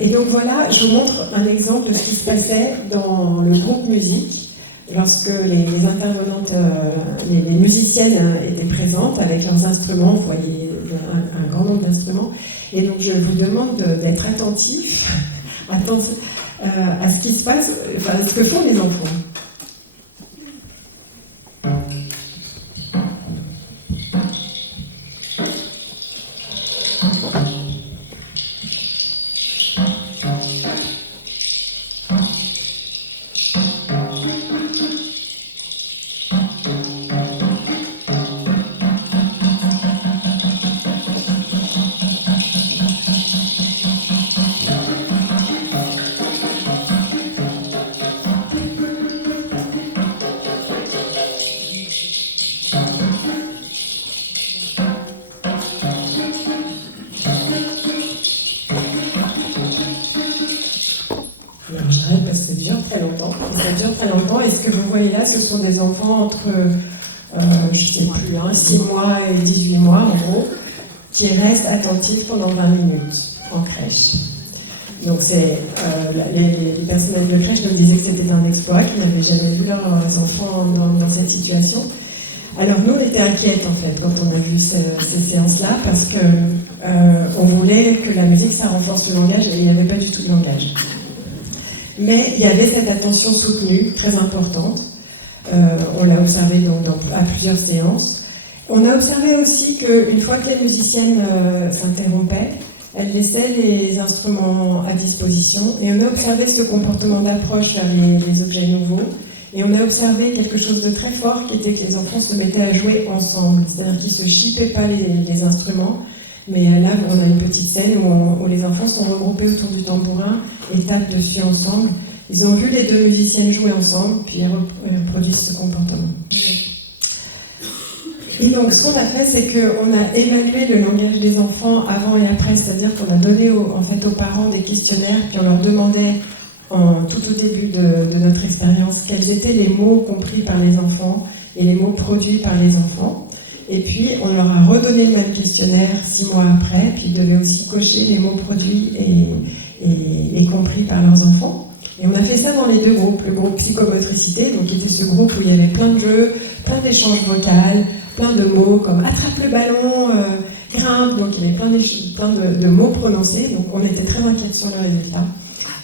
Et donc voilà, je vous montre un exemple de ce qui se passait dans le groupe musique lorsque les intervenantes, les musiciennes étaient présentes avec leurs instruments. Vous voyez un grand nombre d'instruments. Et donc je vous demande d'être attentifs à ce qui se passe, enfin à ce que font les enfants. Et ce que vous voyez là, ce sont des enfants entre, je ne sais plus, 6 mois et 18 mois en gros, qui restent attentifs pendant 20 minutes en crèche. Donc les personnels de crèche nous disaient que c'était un exploit, qu'ils n'avaient jamais vu leurs enfants dans cette situation. Alors nous, on était inquiètes en fait quand on a vu ces séances-là, parce qu'on voulait que la musique, ça renforce le langage, et il n'y avait pas du tout de langage. Mais il y avait cette attention soutenue, très importante. On l'a observé à plusieurs séances. On a observé aussi qu'une fois que les musiciennes s'interrompaient, elles laissaient les instruments à disposition. Et on a observé ce comportement d'approche vers les objets nouveaux. Et on a observé quelque chose de très fort, qui était que les enfants se mettaient à jouer ensemble. C'est-à-dire qu'ils ne se chippaient pas les instruments. Mais là, on a une petite scène où les enfants sont regroupés autour du tambourin et tapent dessus ensemble. Ils ont vu les 2 musiciennes jouer ensemble, puis ils reproduisent ce comportement. Et donc, ce qu'on a fait, c'est qu'on a évalué le langage des enfants avant et après, c'est-à-dire qu'on a donné aux parents des questionnaires, puis on leur demandait, tout au début de notre expérience, quels étaient les mots compris par les enfants et les mots produits par les enfants. Et puis, on leur a redonné le même questionnaire 6 mois après, puis ils devaient aussi cocher les mots produits et compris par leurs enfants. Et on a fait ça dans les 2 groupes, le groupe psychomotricité, donc qui était ce groupe où il y avait plein de jeux, plein d'échanges vocaux, plein de mots comme attrape le ballon, grimpe, donc il y avait plein de mots prononcés, donc on était très inquiets sur le résultat.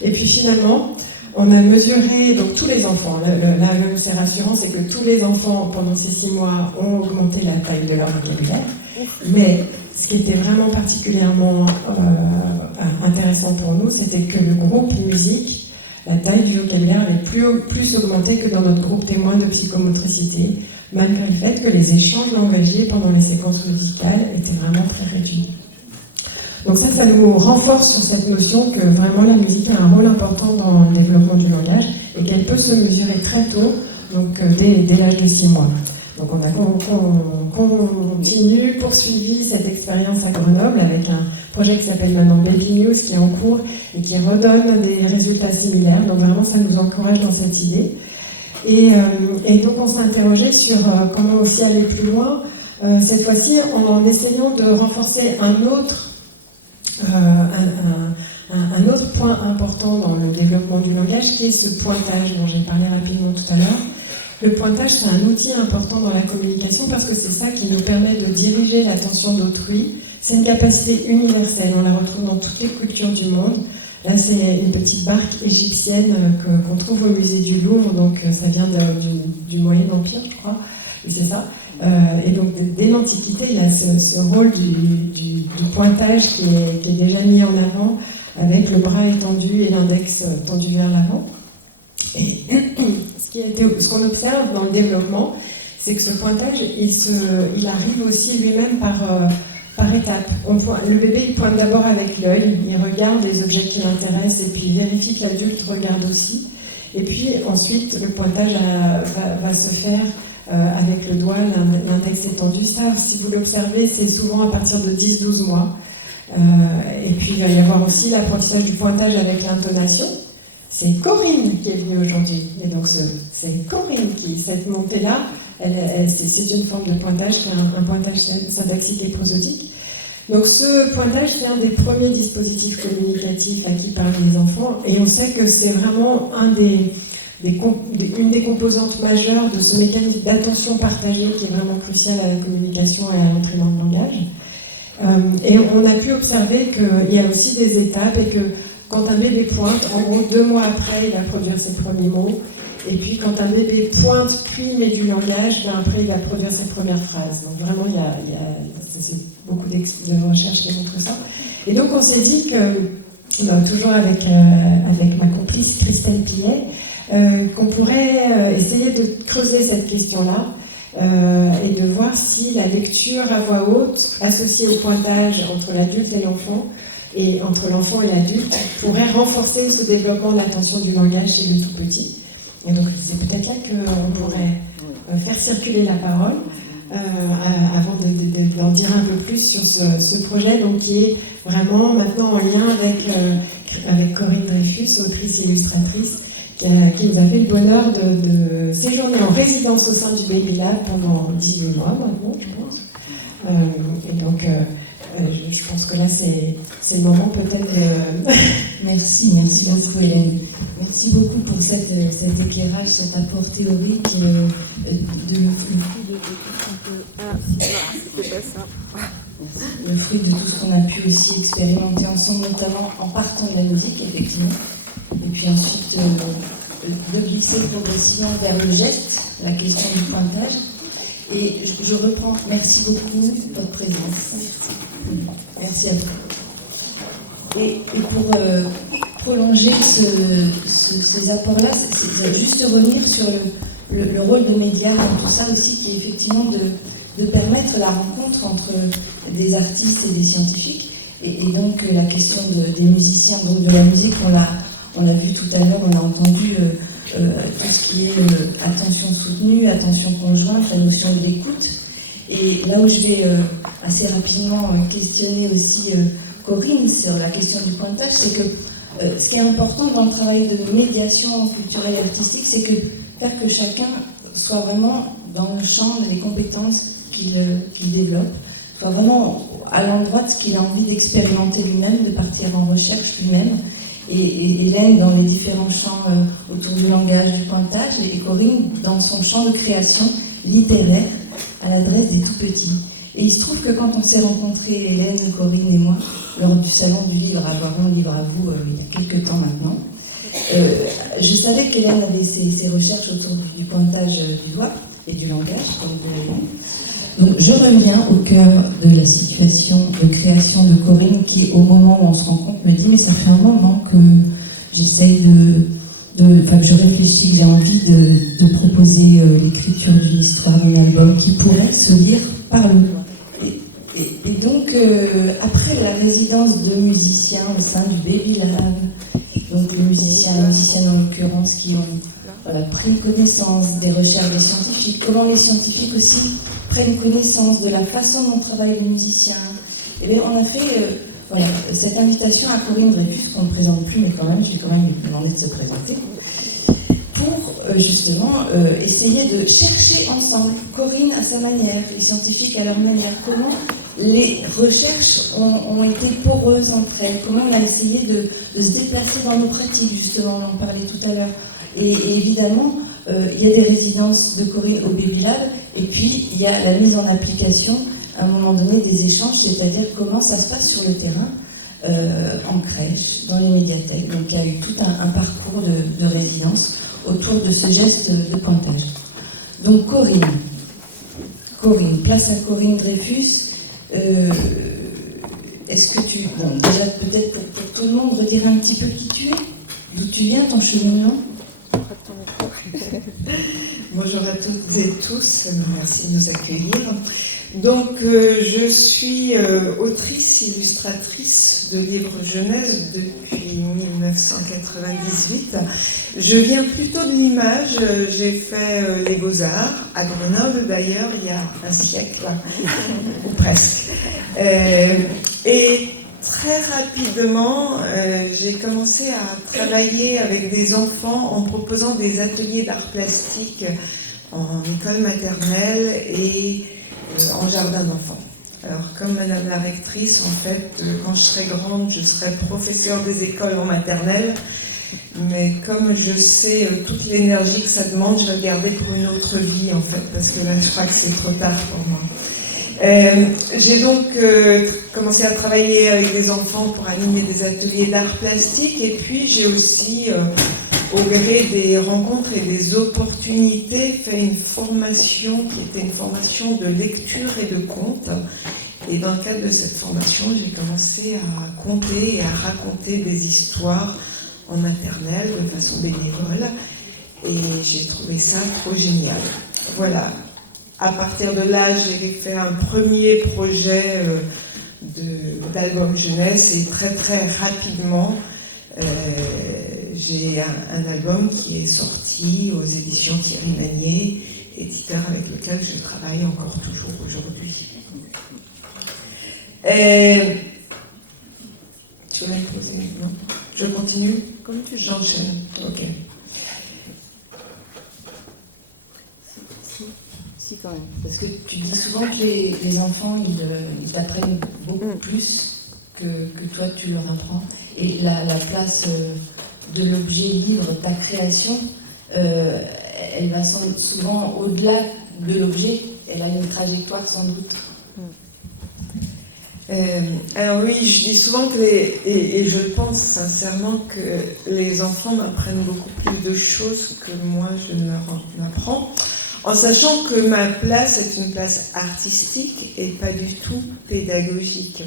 Et puis finalement, on a mesuré donc tous les enfants. Là, c'est rassurant, c'est que tous les enfants, pendant ces 6 mois, ont augmenté la taille de leur vocabulaire. Mais ce qui était vraiment particulièrement intéressant pour nous, c'était que le groupe musique, la taille du vocabulaire avait plus augmenté que dans notre groupe témoin de psychomotricité, malgré le fait que les échanges langagiers pendant les séquences musicales étaient vraiment très réduits. Donc ça nous renforce sur cette notion que vraiment la musique a un rôle important dans le développement du langage et qu'elle peut se mesurer très tôt, donc dès l'âge de 6 mois. Donc on a poursuivi cette expérience à Grenoble avec un projet qui s'appelle maintenant Baby News qui est en cours et qui redonne des résultats similaires. Donc vraiment ça nous encourage dans cette idée. Et donc on s'est interrogé sur comment aussi aller plus loin, cette fois-ci en essayant de renforcer un autre point important dans le développement du langage qui est ce pointage dont j'ai parlé rapidement tout à l'heure. Le pointage, c'est un outil important dans la communication parce que c'est ça qui nous permet de diriger l'attention d'autrui. C'est une capacité universelle, on la retrouve dans toutes les cultures du monde. Là, c'est une petite barque égyptienne qu'on trouve au musée du Louvre, donc ça vient du Moyen Empire, je crois, et c'est ça. Et donc, dès l'Antiquité, il y a ce rôle du pointage qui est déjà mis en avant, avec le bras étendu et l'index tendu vers l'avant. Et ce qu'on observe dans le développement, c'est que ce pointage, il arrive aussi lui-même par étapes. Le bébé, il pointe d'abord avec l'œil, il regarde les objets qui l'intéressent, et puis il vérifie que l'adulte regarde aussi. Et puis ensuite, le pointage va se faire avec le doigt, l'index étendu. Ça, si vous l'observez, c'est souvent à partir de 10-12 mois. Et puis il va y avoir aussi l'apprentissage du pointage avec l'intonation. C'est Corinne qui est venue aujourd'hui. Et donc c'est Corinne qui, cette montée-là, c'est une forme de pointage qui est un pointage syntaxique et prosodique. Donc ce pointage, c'est un des premiers dispositifs communicatifs acquis par les enfants. Et on sait que c'est vraiment une des composantes majeures de ce mécanisme d'attention partagée qui est vraiment crucial à la communication et à l'entraînement de langage. Et on a pu observer qu'il y a aussi des étapes et que quand un bébé pointe, en gros 2 mois après, il va produire ses premiers mots. Et puis quand un bébé pointe puis met du langage, après il va produire ses premières phrases. Donc vraiment, il y a beaucoup de recherches qui montrent ça. Et donc on s'est dit que, toujours avec ma complice Christelle Pillet, qu'on pourrait essayer de creuser cette question-là et de voir si la lecture à voix haute, associée au pointage entre l'adulte et l'enfant, et entre l'enfant et l'adulte, pourrait renforcer ce développement de l'attention du langage chez le tout petit. Et donc c'est peut-être là qu'on pourrait faire circuler la parole avant d'en dire un peu plus sur ce projet, donc qui est vraiment maintenant en lien avec Corinne Dreyfus, autrice et illustratrice, qui nous a fait le bonheur de séjourner en résidence au sein du Baby Lab pendant 18 mois maintenant, je pense. Et donc, je pense que là, c'est le moment peut-être de... Merci beaucoup Hélène. Merci beaucoup pour cet éclairage, cet apport théorique le fruit de tout ce qu'on a pu aussi expérimenter ensemble, notamment en partant de la musique, effectivement. Et puis ensuite, de glisser progressivement vers le geste, la question du pointage. Et je reprends, merci beaucoup de votre présence. Merci à vous. Et pour prolonger ces apports-là, c'est juste revenir sur le rôle de médias dans tout ça aussi, qui est effectivement de permettre la rencontre entre des artistes et des scientifiques. Et donc la question des musiciens, donc de la musique, on l'a vu tout à l'heure, on a entendu tout ce qui est attention soutenue, attention conjointe, la notion de l'écoute. Et là où je vais assez rapidement questionner aussi Corinne sur la question du pointage, c'est que ce qui est important dans le travail de médiation culturelle et artistique, c'est faire que chacun soit vraiment dans le champ des compétences qu'il développe, soit vraiment à l'endroit de ce qu'il a envie d'expérimenter lui-même, de partir en recherche lui-même. Et Hélène dans les différents champs autour du langage, du pointage, et Corinne dans son champ de création littéraire à l'adresse des tout-petits. Et il se trouve que quand on s'est rencontrés, Hélène, Corinne et moi, lors du salon du livre à Voiron, Livre à vous, il y a quelques temps maintenant, je savais qu'Hélène avait ses recherches autour du pointage du doigt et du langage, comme vous l'avez vu. Donc je reviens au cœur de la situation de création de Corinne qui, au moment où on se rencontre, me dit « mais ça fait un moment que j'essaye que je réfléchis, que j'ai envie de proposer l'écriture d'une histoire, d'un album qui pourrait se lire par le doigt. » Et donc, après la résidence de musiciens au sein du Baby Lab, donc les musiciens et musiciennes en l'occurrence qui ont pris connaissance des recherches des scientifiques, comment les scientifiques aussi prennent connaissance de la façon dont travaillent les musiciens. Et bien, on a fait cette invitation à Corinne Dreyfus, qu'on ne présente plus, mais quand même, je vais quand même lui demander de se présenter, pour justement essayer de chercher ensemble, Corinne à sa manière, les scientifiques à leur manière, comment les recherches ont été poreuses entre elles, comment on a essayé de se déplacer dans nos pratiques, justement, on en parlait tout à l'heure. Et évidemment, il y a des résidences de Corinne au Baby Lab, et puis il y a la mise en application, à un moment donné, des échanges, c'est-à-dire comment ça se passe sur le terrain, en crèche, dans les médiathèques. Donc il y a eu tout un parcours de résidence autour de ce geste de pointage. Donc Corinne, place à Corinne Dreyfus. Est-ce que tu... Bon, déjà peut-être pour tout le monde, redire un petit peu qui tu es, d'où tu viens, ton cheminement. Bonjour à toutes et tous, merci de nous accueillir. Donc, je suis autrice, illustratrice de livres jeunesse depuis 1998. Je viens plutôt de l'image, j'ai fait les Beaux-Arts, à Grenoble d'ailleurs, il y a un siècle, ou presque. Et très rapidement, j'ai commencé à travailler avec des enfants en proposant des ateliers d'art plastique en école maternelle et en jardin d'enfants. Alors, comme Madame la rectrice, en fait, quand je serai grande, je serai professeure des écoles en maternelle. Mais comme je sais toute l'énergie que ça demande, je vais le garder pour une autre vie, en fait, parce que là, je crois que c'est trop tard pour moi. J'ai donc commencé à travailler avec des enfants pour animer des ateliers d'art plastique, et puis j'ai aussi, au gré des rencontres et des opportunités, fait une formation qui était une formation de lecture et de conte. Et dans le cadre de cette formation, j'ai commencé à conter et à raconter des histoires en maternelle de façon bénévole, et j'ai trouvé ça trop génial. Voilà. À partir de là, j'ai fait un premier projet d'album jeunesse, et très très rapidement, j'ai un album qui est sorti aux éditions Thierry Magnier, éditeur avec lequel je travaille encore toujours aujourd'hui. Tu veux me poser? Non? Je continue? Comme tu veux. J'enchaîne. Ok. Si, quand même. Parce que tu dis souvent que les enfants, ils t'apprennent beaucoup plus que toi, tu leur apprends. Et la place de l'objet livre, ta création, elle va souvent au-delà de l'objet. Elle a une trajectoire sans doute. Alors oui, je dis souvent que et je pense sincèrement que les enfants m'apprennent beaucoup plus de choses que moi je ne leur en apprends, en sachant que ma place est une place artistique et pas du tout pédagogique.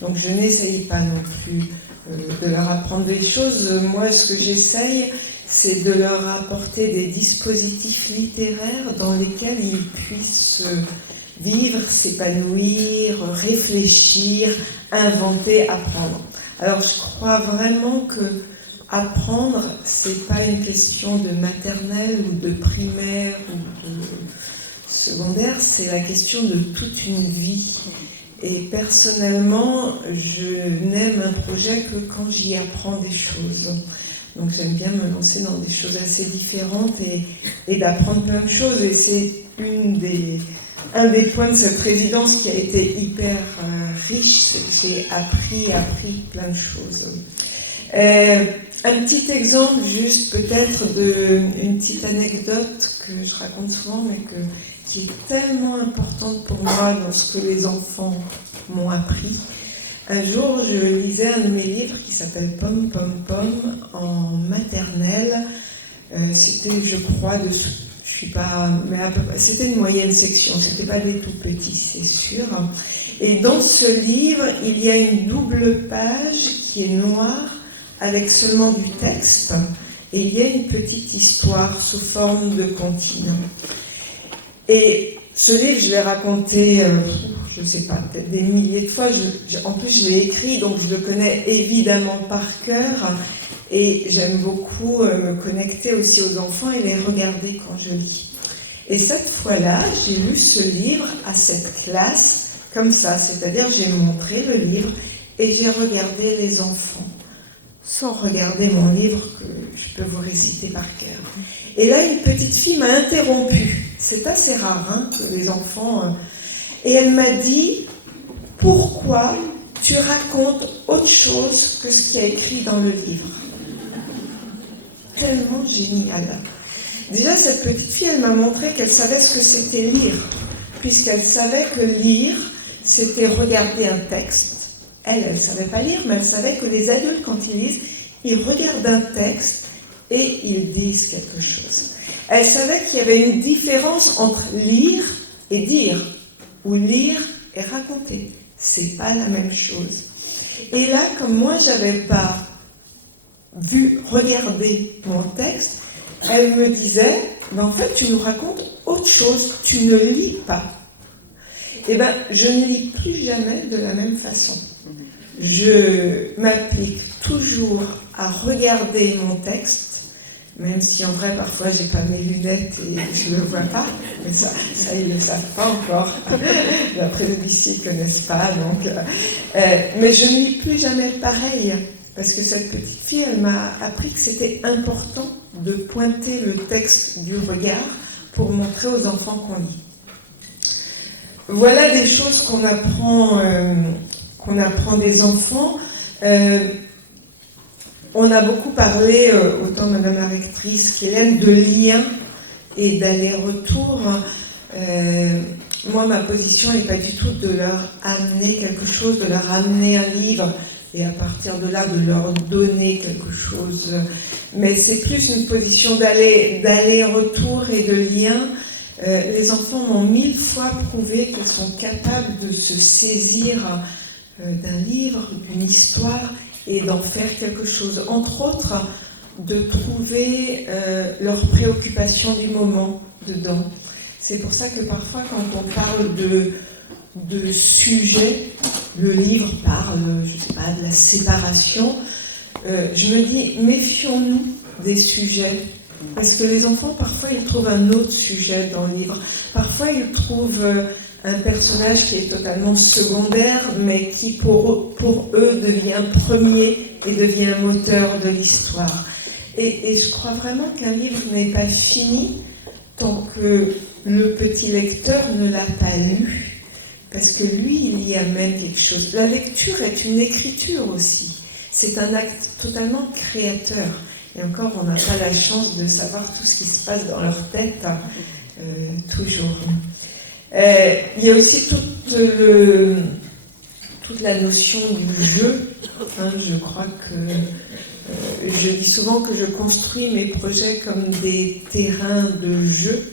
Donc je n'essaye pas non plus de leur apprendre des choses. Moi, ce que j'essaye, c'est de leur apporter des dispositifs littéraires dans lesquels ils puissent vivre, s'épanouir, réfléchir, inventer, apprendre. Alors je crois vraiment que apprendre, c'est pas une question de maternelle ou de primaire ou de secondaire, c'est la question de toute une vie. Et personnellement, je n'aime un projet que quand j'y apprends des choses. Donc j'aime bien me lancer dans des choses assez différentes et d'apprendre plein de choses. Et c'est un des points de cette résidence qui a été hyper riche, c'est que j'ai appris plein de choses. Un petit exemple, juste peut-être une petite anecdote que je raconte souvent, mais qui est tellement importante pour moi dans ce que les enfants m'ont appris. Un jour, je lisais un de mes livres qui s'appelle Pomme, Pomme, Pomme en maternelle. C'était, je crois, c'était une moyenne section, c'était pas des tout petits, c'est sûr. Et dans ce livre, il y a une double page qui est noire avec seulement du texte, et il y a une petite histoire sous forme de comptine. Et ce livre, je l'ai raconté, je ne sais pas, peut-être des milliers de fois. En plus, je l'ai écrit, donc je le connais évidemment par cœur. Et j'aime beaucoup me connecter aussi aux enfants et les regarder quand je lis. Et cette fois-là, j'ai lu ce livre à cette classe, comme ça. C'est-à-dire, j'ai montré le livre et j'ai regardé les enfants, sans regarder mon livre que je peux vous réciter par cœur. Et là, une petite fille m'a interrompue. C'est assez rare que les enfants... Et elle m'a dit, pourquoi tu racontes autre chose que ce qui est écrit dans le livre? Tellement génial. Déjà, cette petite fille, elle m'a montré qu'elle savait ce que c'était lire, puisqu'elle savait que lire, c'était regarder un texte. Elle ne savait pas lire, mais elle savait que les adultes, quand ils lisent, ils regardent un texte et ils disent quelque chose. Elle savait qu'il y avait une différence entre lire et dire, ou lire et raconter. C'est pas la même chose. Et là, comme moi, j'avais pas regardé mon texte, elle me disait, en fait, tu nous racontes autre chose, tu ne lis pas. Eh bien, je ne lis plus jamais de la même façon. Je m'applique toujours à regarder mon texte, même si en vrai, parfois, j'ai pas mes lunettes et je ne le vois pas. Mais ça, ils ne le savent pas encore. D'après le lycée, ils ne connaissent pas. Donc, mais je ne lis plus jamais pareil. Parce que cette petite fille, elle m'a appris que c'était important de pointer le texte du regard pour montrer aux enfants qu'on lit. Voilà des choses qu'on apprend des enfants. On a beaucoup parlé, autant Madame la rectrice qu'Hélène, de liens et d'aller-retour. Moi, ma position n'est pas du tout de leur amener quelque chose, de leur amener un livre, et à partir de là, de leur donner quelque chose. Mais c'est plus une position d'aller-retour et de lien. Les enfants m'ont 1000 fois prouvé qu'ils sont capables de se saisir d'un livre, d'une histoire, et d'en faire quelque chose. Entre autres, de trouver leur préoccupation du moment dedans. C'est pour ça que parfois, quand on parle de sujets, le livre parle, je sais pas, de la séparation, je me dis, méfions-nous des sujets. Parce que les enfants, parfois, ils trouvent un autre sujet dans le livre. Parfois, ils trouvent un personnage qui est totalement secondaire, mais qui, pour eux, devient premier et devient moteur de l'histoire. Et je crois vraiment qu'un livre n'est pas fini tant que le petit lecteur ne l'a pas lu. Parce que lui, il y amène quelque chose. La lecture est une écriture aussi. C'est un acte totalement créateur. Et encore, on n'a pas la chance de savoir tout ce qui se passe dans leur tête, toujours. Il y a aussi toute la notion du jeu. Je crois que je dis souvent que je construis mes projets comme des terrains de jeu.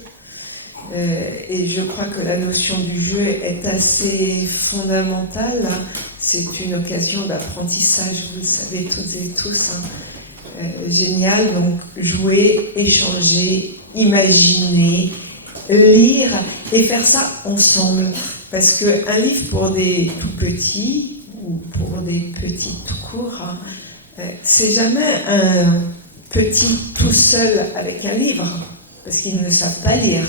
Et je crois que la notion du jeu est assez fondamentale. C'est une occasion d'apprentissage, vous le savez toutes et tous. Génial, donc jouer, échanger, imaginer, lire et faire ça ensemble. Parce qu'un livre pour des tout petits ou pour des petits tout court, c'est jamais un petit tout seul avec un livre, parce qu'ils ne savent pas lire.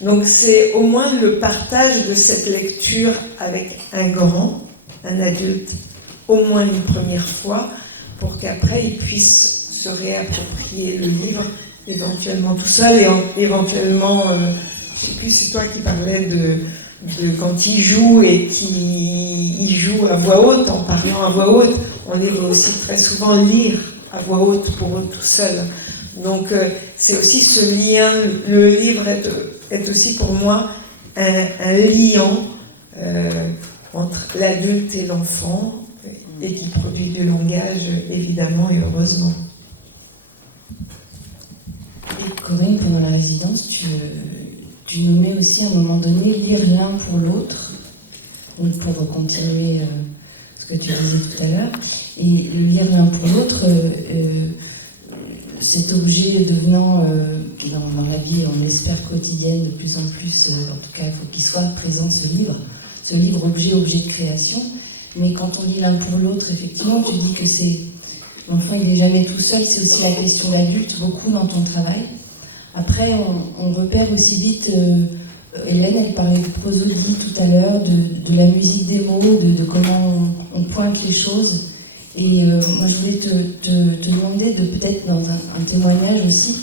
Donc c'est au moins le partage de cette lecture avec un grand, un adulte, au moins une première fois, pour qu'après ils puissent se réapproprier le livre, éventuellement tout seul, et éventuellement, je sais plus, c'est toi qui parlais de quand il joue et qu'il joue à voix haute, en parlant à voix haute. On les voit aussi très souvent lire à voix haute pour eux tout seuls. Donc c'est aussi ce lien, le livre est aussi pour moi un liant entre l'adulte et l'enfant, et qui produit du langage, évidemment et heureusement. Et Corinne, pendant la résidence, tu nommais aussi à un moment donné lire l'un pour l'autre, donc pour continuer ce que tu disais tout à l'heure, et lire l'un pour l'autre, cet objet devenant dans la vie, on l'espère, quotidienne de plus en plus, en tout cas il faut qu'il soit présent ce livre objet de création, mais quand on lit l'un pour l'autre, effectivement tu dis que c'est l'enfant il n'est jamais tout seul, c'est aussi la question d'adulte, beaucoup dans ton travail. Après on repère aussi vite, Hélène elle parlait de prosodie tout à l'heure, de la musique des mots, de comment on pointe les choses. Et moi, je voulais te demander de peut-être dans un témoignage aussi,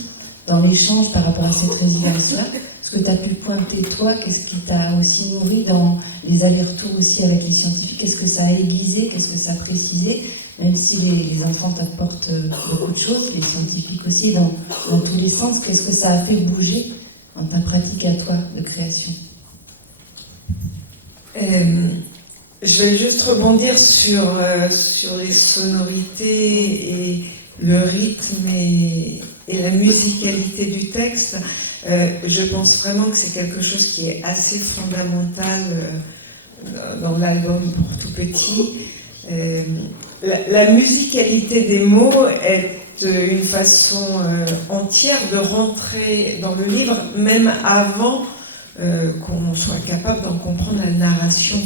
dans l'échange par rapport à cette résilience-là, ce que tu as pu pointer toi, qu'est-ce qui t'a aussi nourri dans les allers-retours aussi avec les scientifiques, qu'est-ce que ça a aiguisé, qu'est-ce que ça a précisé, même si les enfants t'apportent beaucoup de choses, les scientifiques aussi, dans tous les sens, qu'est-ce que ça a fait bouger dans ta pratique à toi de création? Je vais juste rebondir sur les sonorités et le rythme et la musicalité du texte. Je pense vraiment que c'est quelque chose qui est assez fondamental dans l'album pour tout petit. La musicalité des mots est une façon entière de rentrer dans le livre, même avant qu'on soit capable d'en comprendre la narration.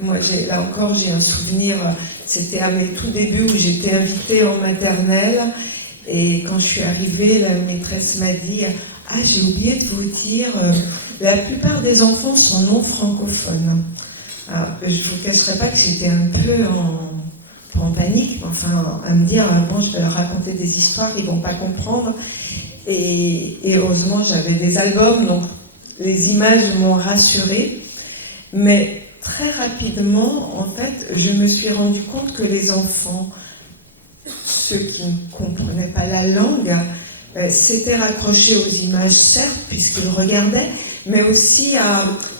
Moi, là encore, j'ai un souvenir, c'était à mes tout débuts où j'étais invitée en maternelle, et quand je suis arrivée, la maîtresse m'a dit « Ah, j'ai oublié de vous dire, la plupart des enfants sont non francophones. » Alors, je ne vous cacherai pas que j'étais un peu en panique, enfin, à me dire « Bon, je vais leur raconter des histoires, ils ne vont pas comprendre. » Et heureusement, j'avais des albums, donc les images m'ont rassurée. Mais très rapidement, en fait, je me suis rendu compte que les enfants, ceux qui ne comprenaient pas la langue, s'étaient raccrochés aux images, certes, puisqu'ils regardaient, mais aussi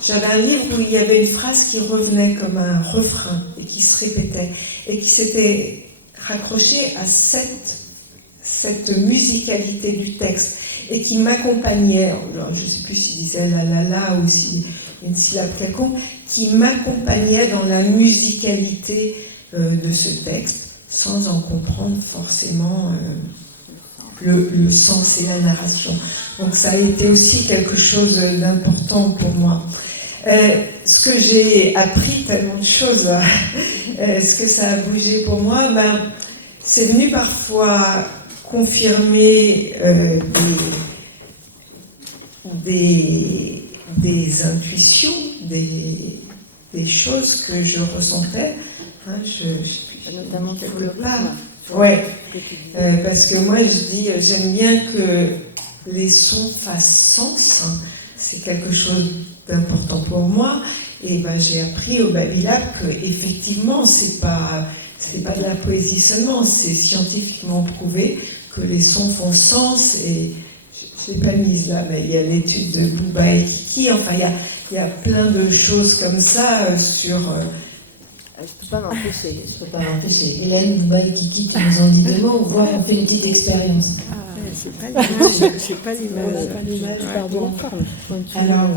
j'avais un livre où il y avait une phrase qui revenait comme un refrain et qui se répétait, et qui s'était raccrochée à cette musicalité du texte, et qui m'accompagnait. Alors, je ne sais plus s'il disait la ou si une syllabe quelconque, qui m'accompagnait dans la musicalité de ce texte, sans en comprendre forcément le sens et la narration. Donc ça a été aussi quelque chose d'important pour moi. Ce que j'ai appris, tellement de choses, ce que ça a bougé pour moi, c'est venu parfois confirmer des intuitions, des choses que je ressentais. Notamment quelque part. Ouais, parce que moi je dis, j'aime bien que les sons fassent sens. C'est quelque chose d'important pour moi. Et j'ai appris au Babylab que effectivement, c'est pas de la poésie seulement, c'est scientifiquement prouvé que les sons font sens. Et je ne l'ai pas mise là, mais il y a l'étude de Bouba et Kiki. Enfin, il y a plein de choses comme ça sur. Je ne peux pas m'empêcher. Hélène, Bouba et Kiki qui nous ont dit des mots, voire on fait une petite expérience. C'est pas l'image. Pardon. Alors,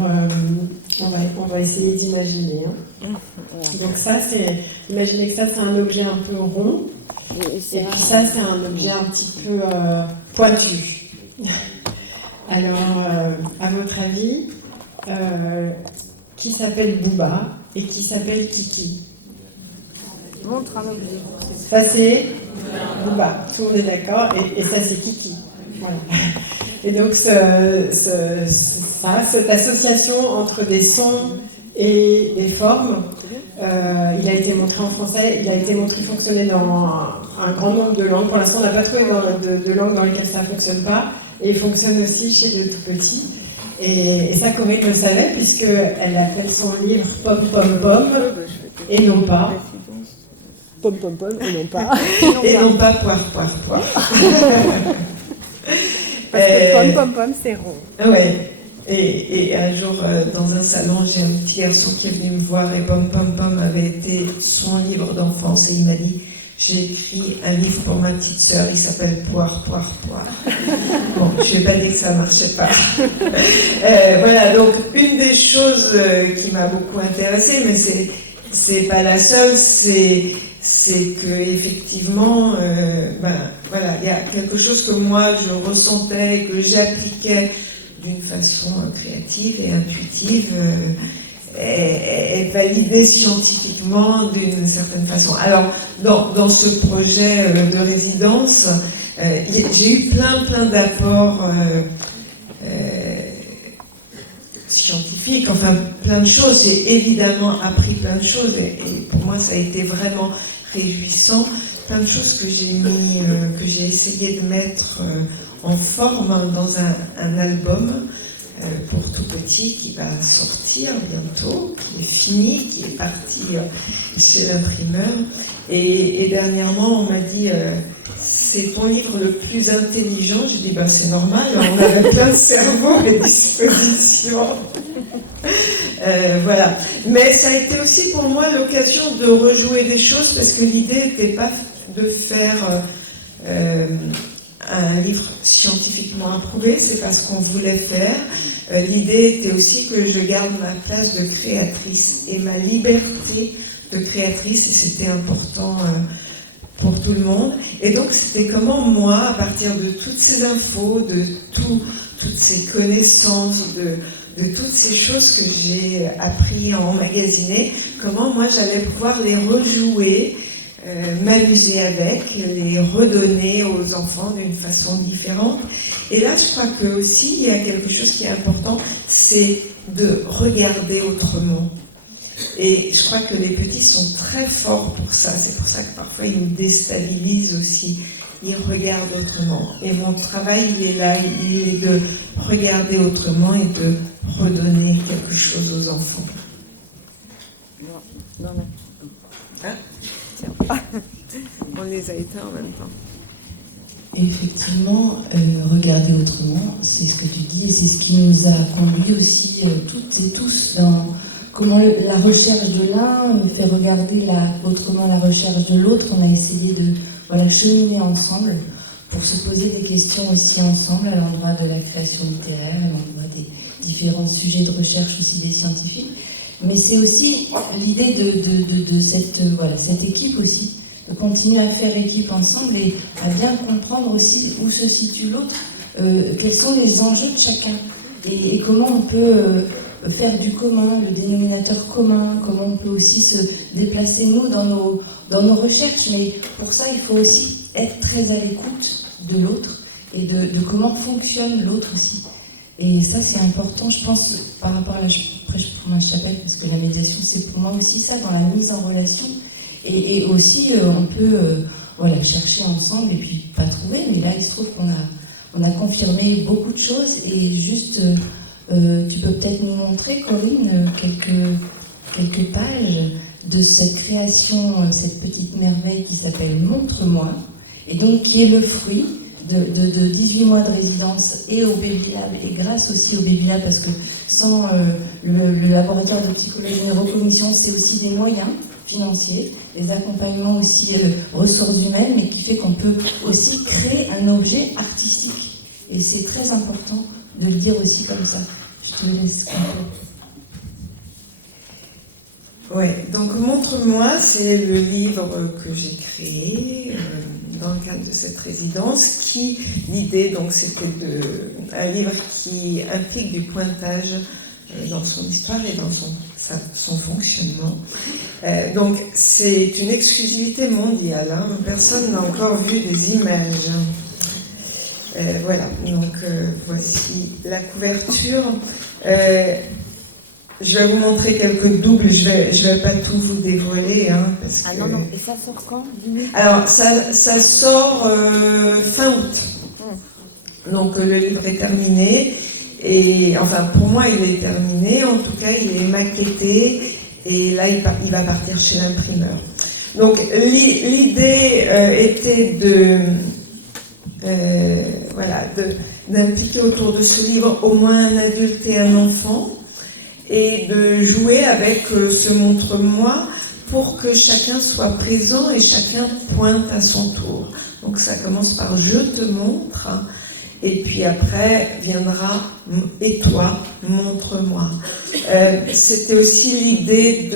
on va essayer d'imaginer. Donc ça, imaginez que ça, c'est un objet un peu rond. Et puis ça, c'est un objet un petit peu pointu. Alors, à votre avis, qui s'appelle Bouba et qui s'appelle Kiki? Montre un objet. Ça, c'est Bouba. Tout le monde est d'accord. Et ça, c'est Kiki. Voilà. Et donc, cette association entre des sons et des formes, il a été montré en français, il a été montré fonctionner dans un grand nombre de langues. Pour l'instant, on n'a pas trouvé de langues dans lesquelles ça ne fonctionne pas. Et il fonctionne aussi chez les tout petits. Et ça, Corinne le savait, puisqu'elle appelle son livre Pom Pom Pom, et non pas. Pom pom pom, et non pas. Et non pas poire, poire, poire. Parce que pom pom pom, c'est rond. Ouais. Et un jour, dans un salon, j'ai un petit garçon qui est venu me voir et Pom Pom Pom avait été son livre d'enfance et il m'a dit « J'ai écrit un livre pour ma petite sœur, il s'appelle Poire, Poire, Poire ». Bon, je ne vais pas dire que ça ne marchait pas. Voilà, donc une des choses qui m'a beaucoup intéressée, mais c'est pas la seule, c'est que effectivement, voilà, il y a quelque chose que moi je ressentais, que j'appliquais d'une façon créative et intuitive, est validée scientifiquement d'une certaine façon. Alors, dans ce projet de résidence, j'ai eu plein d'apports scientifiques, enfin plein de choses. J'ai évidemment appris plein de choses et pour moi ça a été vraiment réjouissant. Plein de choses que j'ai essayé de mettre en forme dans un album pour tout petit qui va sortir bientôt, qui est fini, qui est parti chez l'imprimeur. Et dernièrement, on m'a dit c'est ton livre le plus intelligent. J'ai dit c'est normal, on avait plein de cerveaux à disposition. Voilà. Mais ça a été aussi pour moi l'occasion de rejouer des choses parce que l'idée n'était pas de faire un livre scientifiquement approuvé, c'est pas ce qu'on voulait faire. L'idée était aussi que je garde ma place de créatrice et ma liberté de créatrice, et c'était important pour tout le monde. Et donc c'était comment moi, à partir de toutes ces infos, de toutes ces connaissances, de toutes ces choses que j'ai appris à emmagasiner, comment moi j'allais pouvoir les rejouer, m'amuser avec, les redonner aux enfants d'une façon différente. Et là, je crois que aussi il y a quelque chose qui est important, c'est de regarder autrement. Et je crois que les petits sont très forts pour ça. C'est pour ça que parfois ils nous déstabilisent aussi. Ils regardent autrement. Et mon travail, il est là, il est de regarder autrement et de redonner quelque chose aux enfants. Non. Hein? On les a éteints en même temps. Effectivement, regarder autrement, c'est ce que tu dis, et c'est ce qui nous a conduit aussi, toutes et tous, dans comment la recherche de l'un fait regarder autrement la recherche de l'autre. On a essayé de cheminer ensemble pour se poser des questions aussi ensemble à l'endroit de la création littéraire, à l'endroit des différents sujets de recherche aussi des scientifiques. Mais c'est aussi l'idée de cette équipe aussi, de continuer à faire équipe ensemble et à bien comprendre aussi où se situe l'autre, quels sont les enjeux de chacun et comment on peut faire du commun, le dénominateur commun, comment on peut aussi se déplacer nous dans nos recherches. Mais pour ça, il faut aussi être très à l'écoute de l'autre et de comment fonctionne l'autre aussi. Et ça, c'est important, je pense, par rapport à je prêche pour ma chapelle, parce que la médiation, c'est pour moi aussi ça, dans la mise en relation. Et aussi, on peut chercher ensemble et puis pas trouver, mais là, il se trouve qu'on a confirmé beaucoup de choses. Et juste, tu peux peut-être nous montrer, Corinne, quelques pages de cette création, cette petite merveille qui s'appelle Montre-moi, et donc qui est le fruit de 18 mois de résidence et au Baby Lab, et grâce aussi au Baby Lab, parce que sans le laboratoire de psychologie et neurocognition, c'est aussi des moyens financiers, des accompagnements aussi ressources humaines, mais qui fait qu'on peut aussi créer un objet artistique. Et c'est très important de le dire aussi comme ça. Je te laisse compléter. Ouais, donc Montre-moi, c'est le livre que j'ai créé dans le cadre de cette résidence. L'idée, donc, c'était un livre qui implique du pointage dans son histoire et dans son fonctionnement. Donc, c'est une exclusivité mondiale. Hein. Personne n'a encore vu des images. Voilà, donc voici la couverture. je vais vous montrer quelques doubles, je vais pas tout vous dévoiler. Hein, parce Ah que... non, non, et ça sort quand? Alors, ça sort fin août. Donc, le livre est terminé. Et enfin, pour moi, il est terminé. En tout cas, il est maquetté. Et là, il va partir chez l'imprimeur. Donc, l'idée était d'impliquer autour de ce livre au moins un adulte et un enfant, et de jouer avec ce montre-moi pour que chacun soit présent et chacun pointe à son tour. Donc ça commence par « je te montre » et puis après viendra « et toi, montre-moi ». C'était aussi l'idée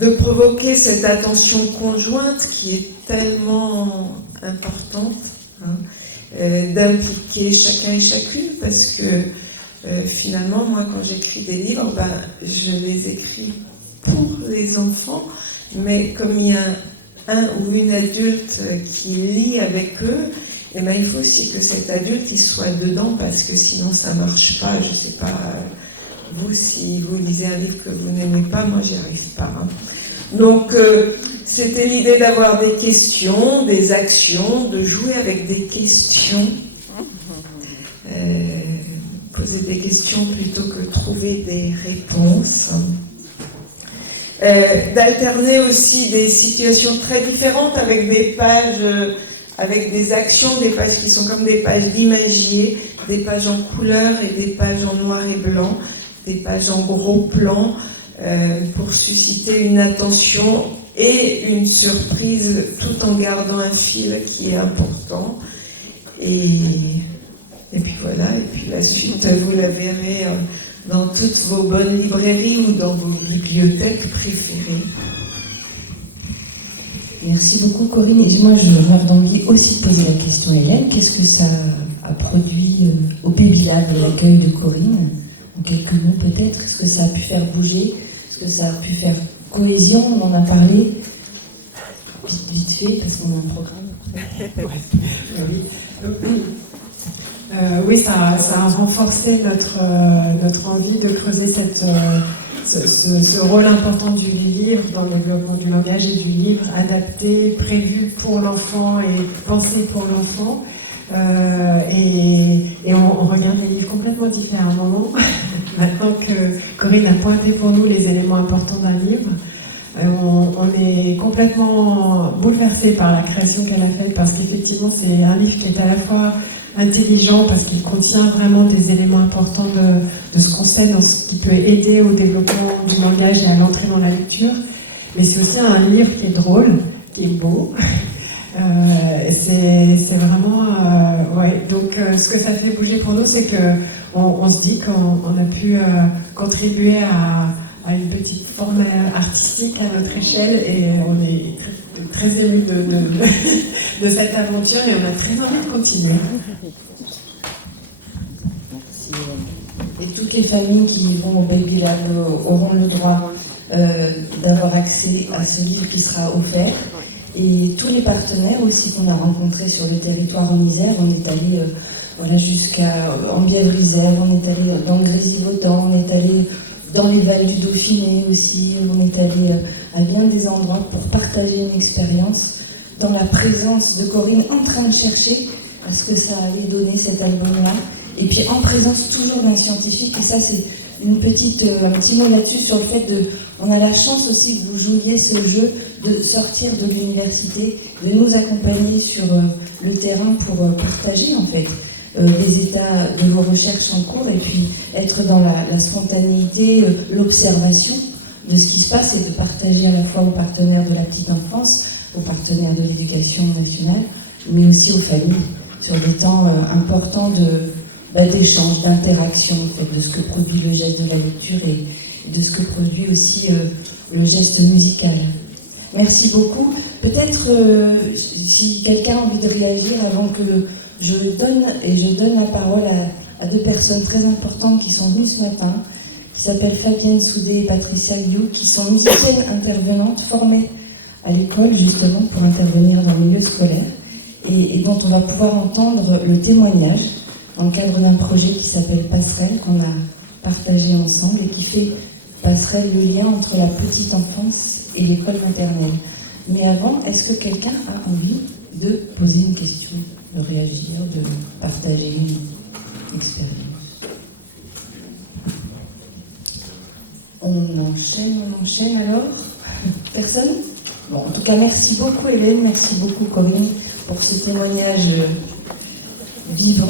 de provoquer cette attention conjointe qui est tellement importante, hein, d'impliquer chacun et chacune, parce que finalement, moi, quand j'écris des livres, je les écris pour les enfants, mais comme il y a un ou une adulte qui lit avec eux, et il faut aussi que cet adulte il soit dedans, parce que sinon ça ne marche pas. Je ne sais pas, vous, si vous lisez un livre que vous n'aimez pas, moi, j'y arrive pas. Hein. Donc, c'était l'idée d'avoir des questions, des actions, de jouer avec des questions. Poser des questions plutôt que trouver des réponses. D'alterner aussi des situations très différentes avec des pages, avec des actions, des pages qui sont comme des pages d'imagier, des pages en couleur et des pages en noir et blanc, des pages en gros plan, pour susciter une attention et une surprise tout en gardant un fil qui est important. Et puis voilà, et puis la suite, vous la verrez dans toutes vos bonnes librairies ou dans vos bibliothèques préférées. Merci beaucoup Corinne. Et moi, je m'avais envie aussi de poser la question à Hélène. Qu'est-ce que ça a produit au Baby Lab, l'accueil de Corinne? En quelques mots peut-être. Est-ce que ça a pu faire bouger? Est-ce que ça a pu faire cohésion? On en a parlé vite fait, parce qu'on a un programme. Oui, ça a renforcé notre envie de creuser ce rôle important du livre dans le développement du langage et du livre, adapté, prévu pour l'enfant et pensé pour l'enfant. Et on regarde les livres complètement différemment. Maintenant que Corinne a pointé pour nous les éléments importants d'un livre, on est complètement bouleversé par la création qu'elle a faite, parce qu'effectivement c'est un livre qui est à la fois intelligent parce qu'il contient vraiment des éléments importants de ce qu'on sait, dans ce qui peut aider au développement du langage et à l'entrée dans la lecture, mais c'est aussi un livre qui est drôle, qui est beau. C'est vraiment... ouais. Donc ce que ça fait bouger pour nous, c'est qu'on se dit qu'on a pu contribuer à une petite forme artistique à notre échelle, et on est très émus de cette aventure, et on a très envie de continuer. Et toutes les familles qui vont au Baby Lab auront le droit d'avoir accès à ce livre qui sera offert. Et tous les partenaires aussi qu'on a rencontrés sur le territoire en Isère, on est allé jusqu'à Ambièvre-Isère, on est allé dans le Grésivaudan, on est allé dans les Vals du Dauphiné aussi, on est allé à bien des endroits pour partager une expérience dans la présence de Corinne en train de chercher à ce que ça allait donner cet album-là. Et puis en présence toujours d'un scientifique, et ça c'est un petit mot là-dessus sur le fait on a la chance aussi que vous jouiez ce jeu de sortir de l'université, de nous accompagner sur le terrain pour partager en fait les états de vos recherches en cours, et puis être dans la spontanéité, l'observation de ce qui se passe, et de partager à la fois aux partenaires de la petite enfance, aux partenaires de l'éducation nationale, mais aussi aux familles, sur des temps importants d'échange, d'interaction en fait, de ce que produit le geste de la lecture et de ce que produit aussi le geste musical. Merci beaucoup. Peut-être si quelqu'un a envie de réagir avant que je donne la parole à deux personnes très importantes qui sont venues ce matin, qui s'appellent Fabienne Soudé et Patricia Liu, qui sont musiciennes intervenantes formées à l'école justement pour intervenir dans le milieu scolaire, et dont on va pouvoir entendre le témoignage dans le cadre d'un projet qui s'appelle Passerelle, qu'on a partager ensemble et qui fait passerelle le lien entre la petite enfance et l'école maternelle. Mais avant, est-ce que quelqu'un a envie de poser une question, de réagir, de partager une expérience? On enchaîne alors. Personne? Bon, en tout cas, merci beaucoup Hélène, merci beaucoup Corinne pour ce témoignage vivant.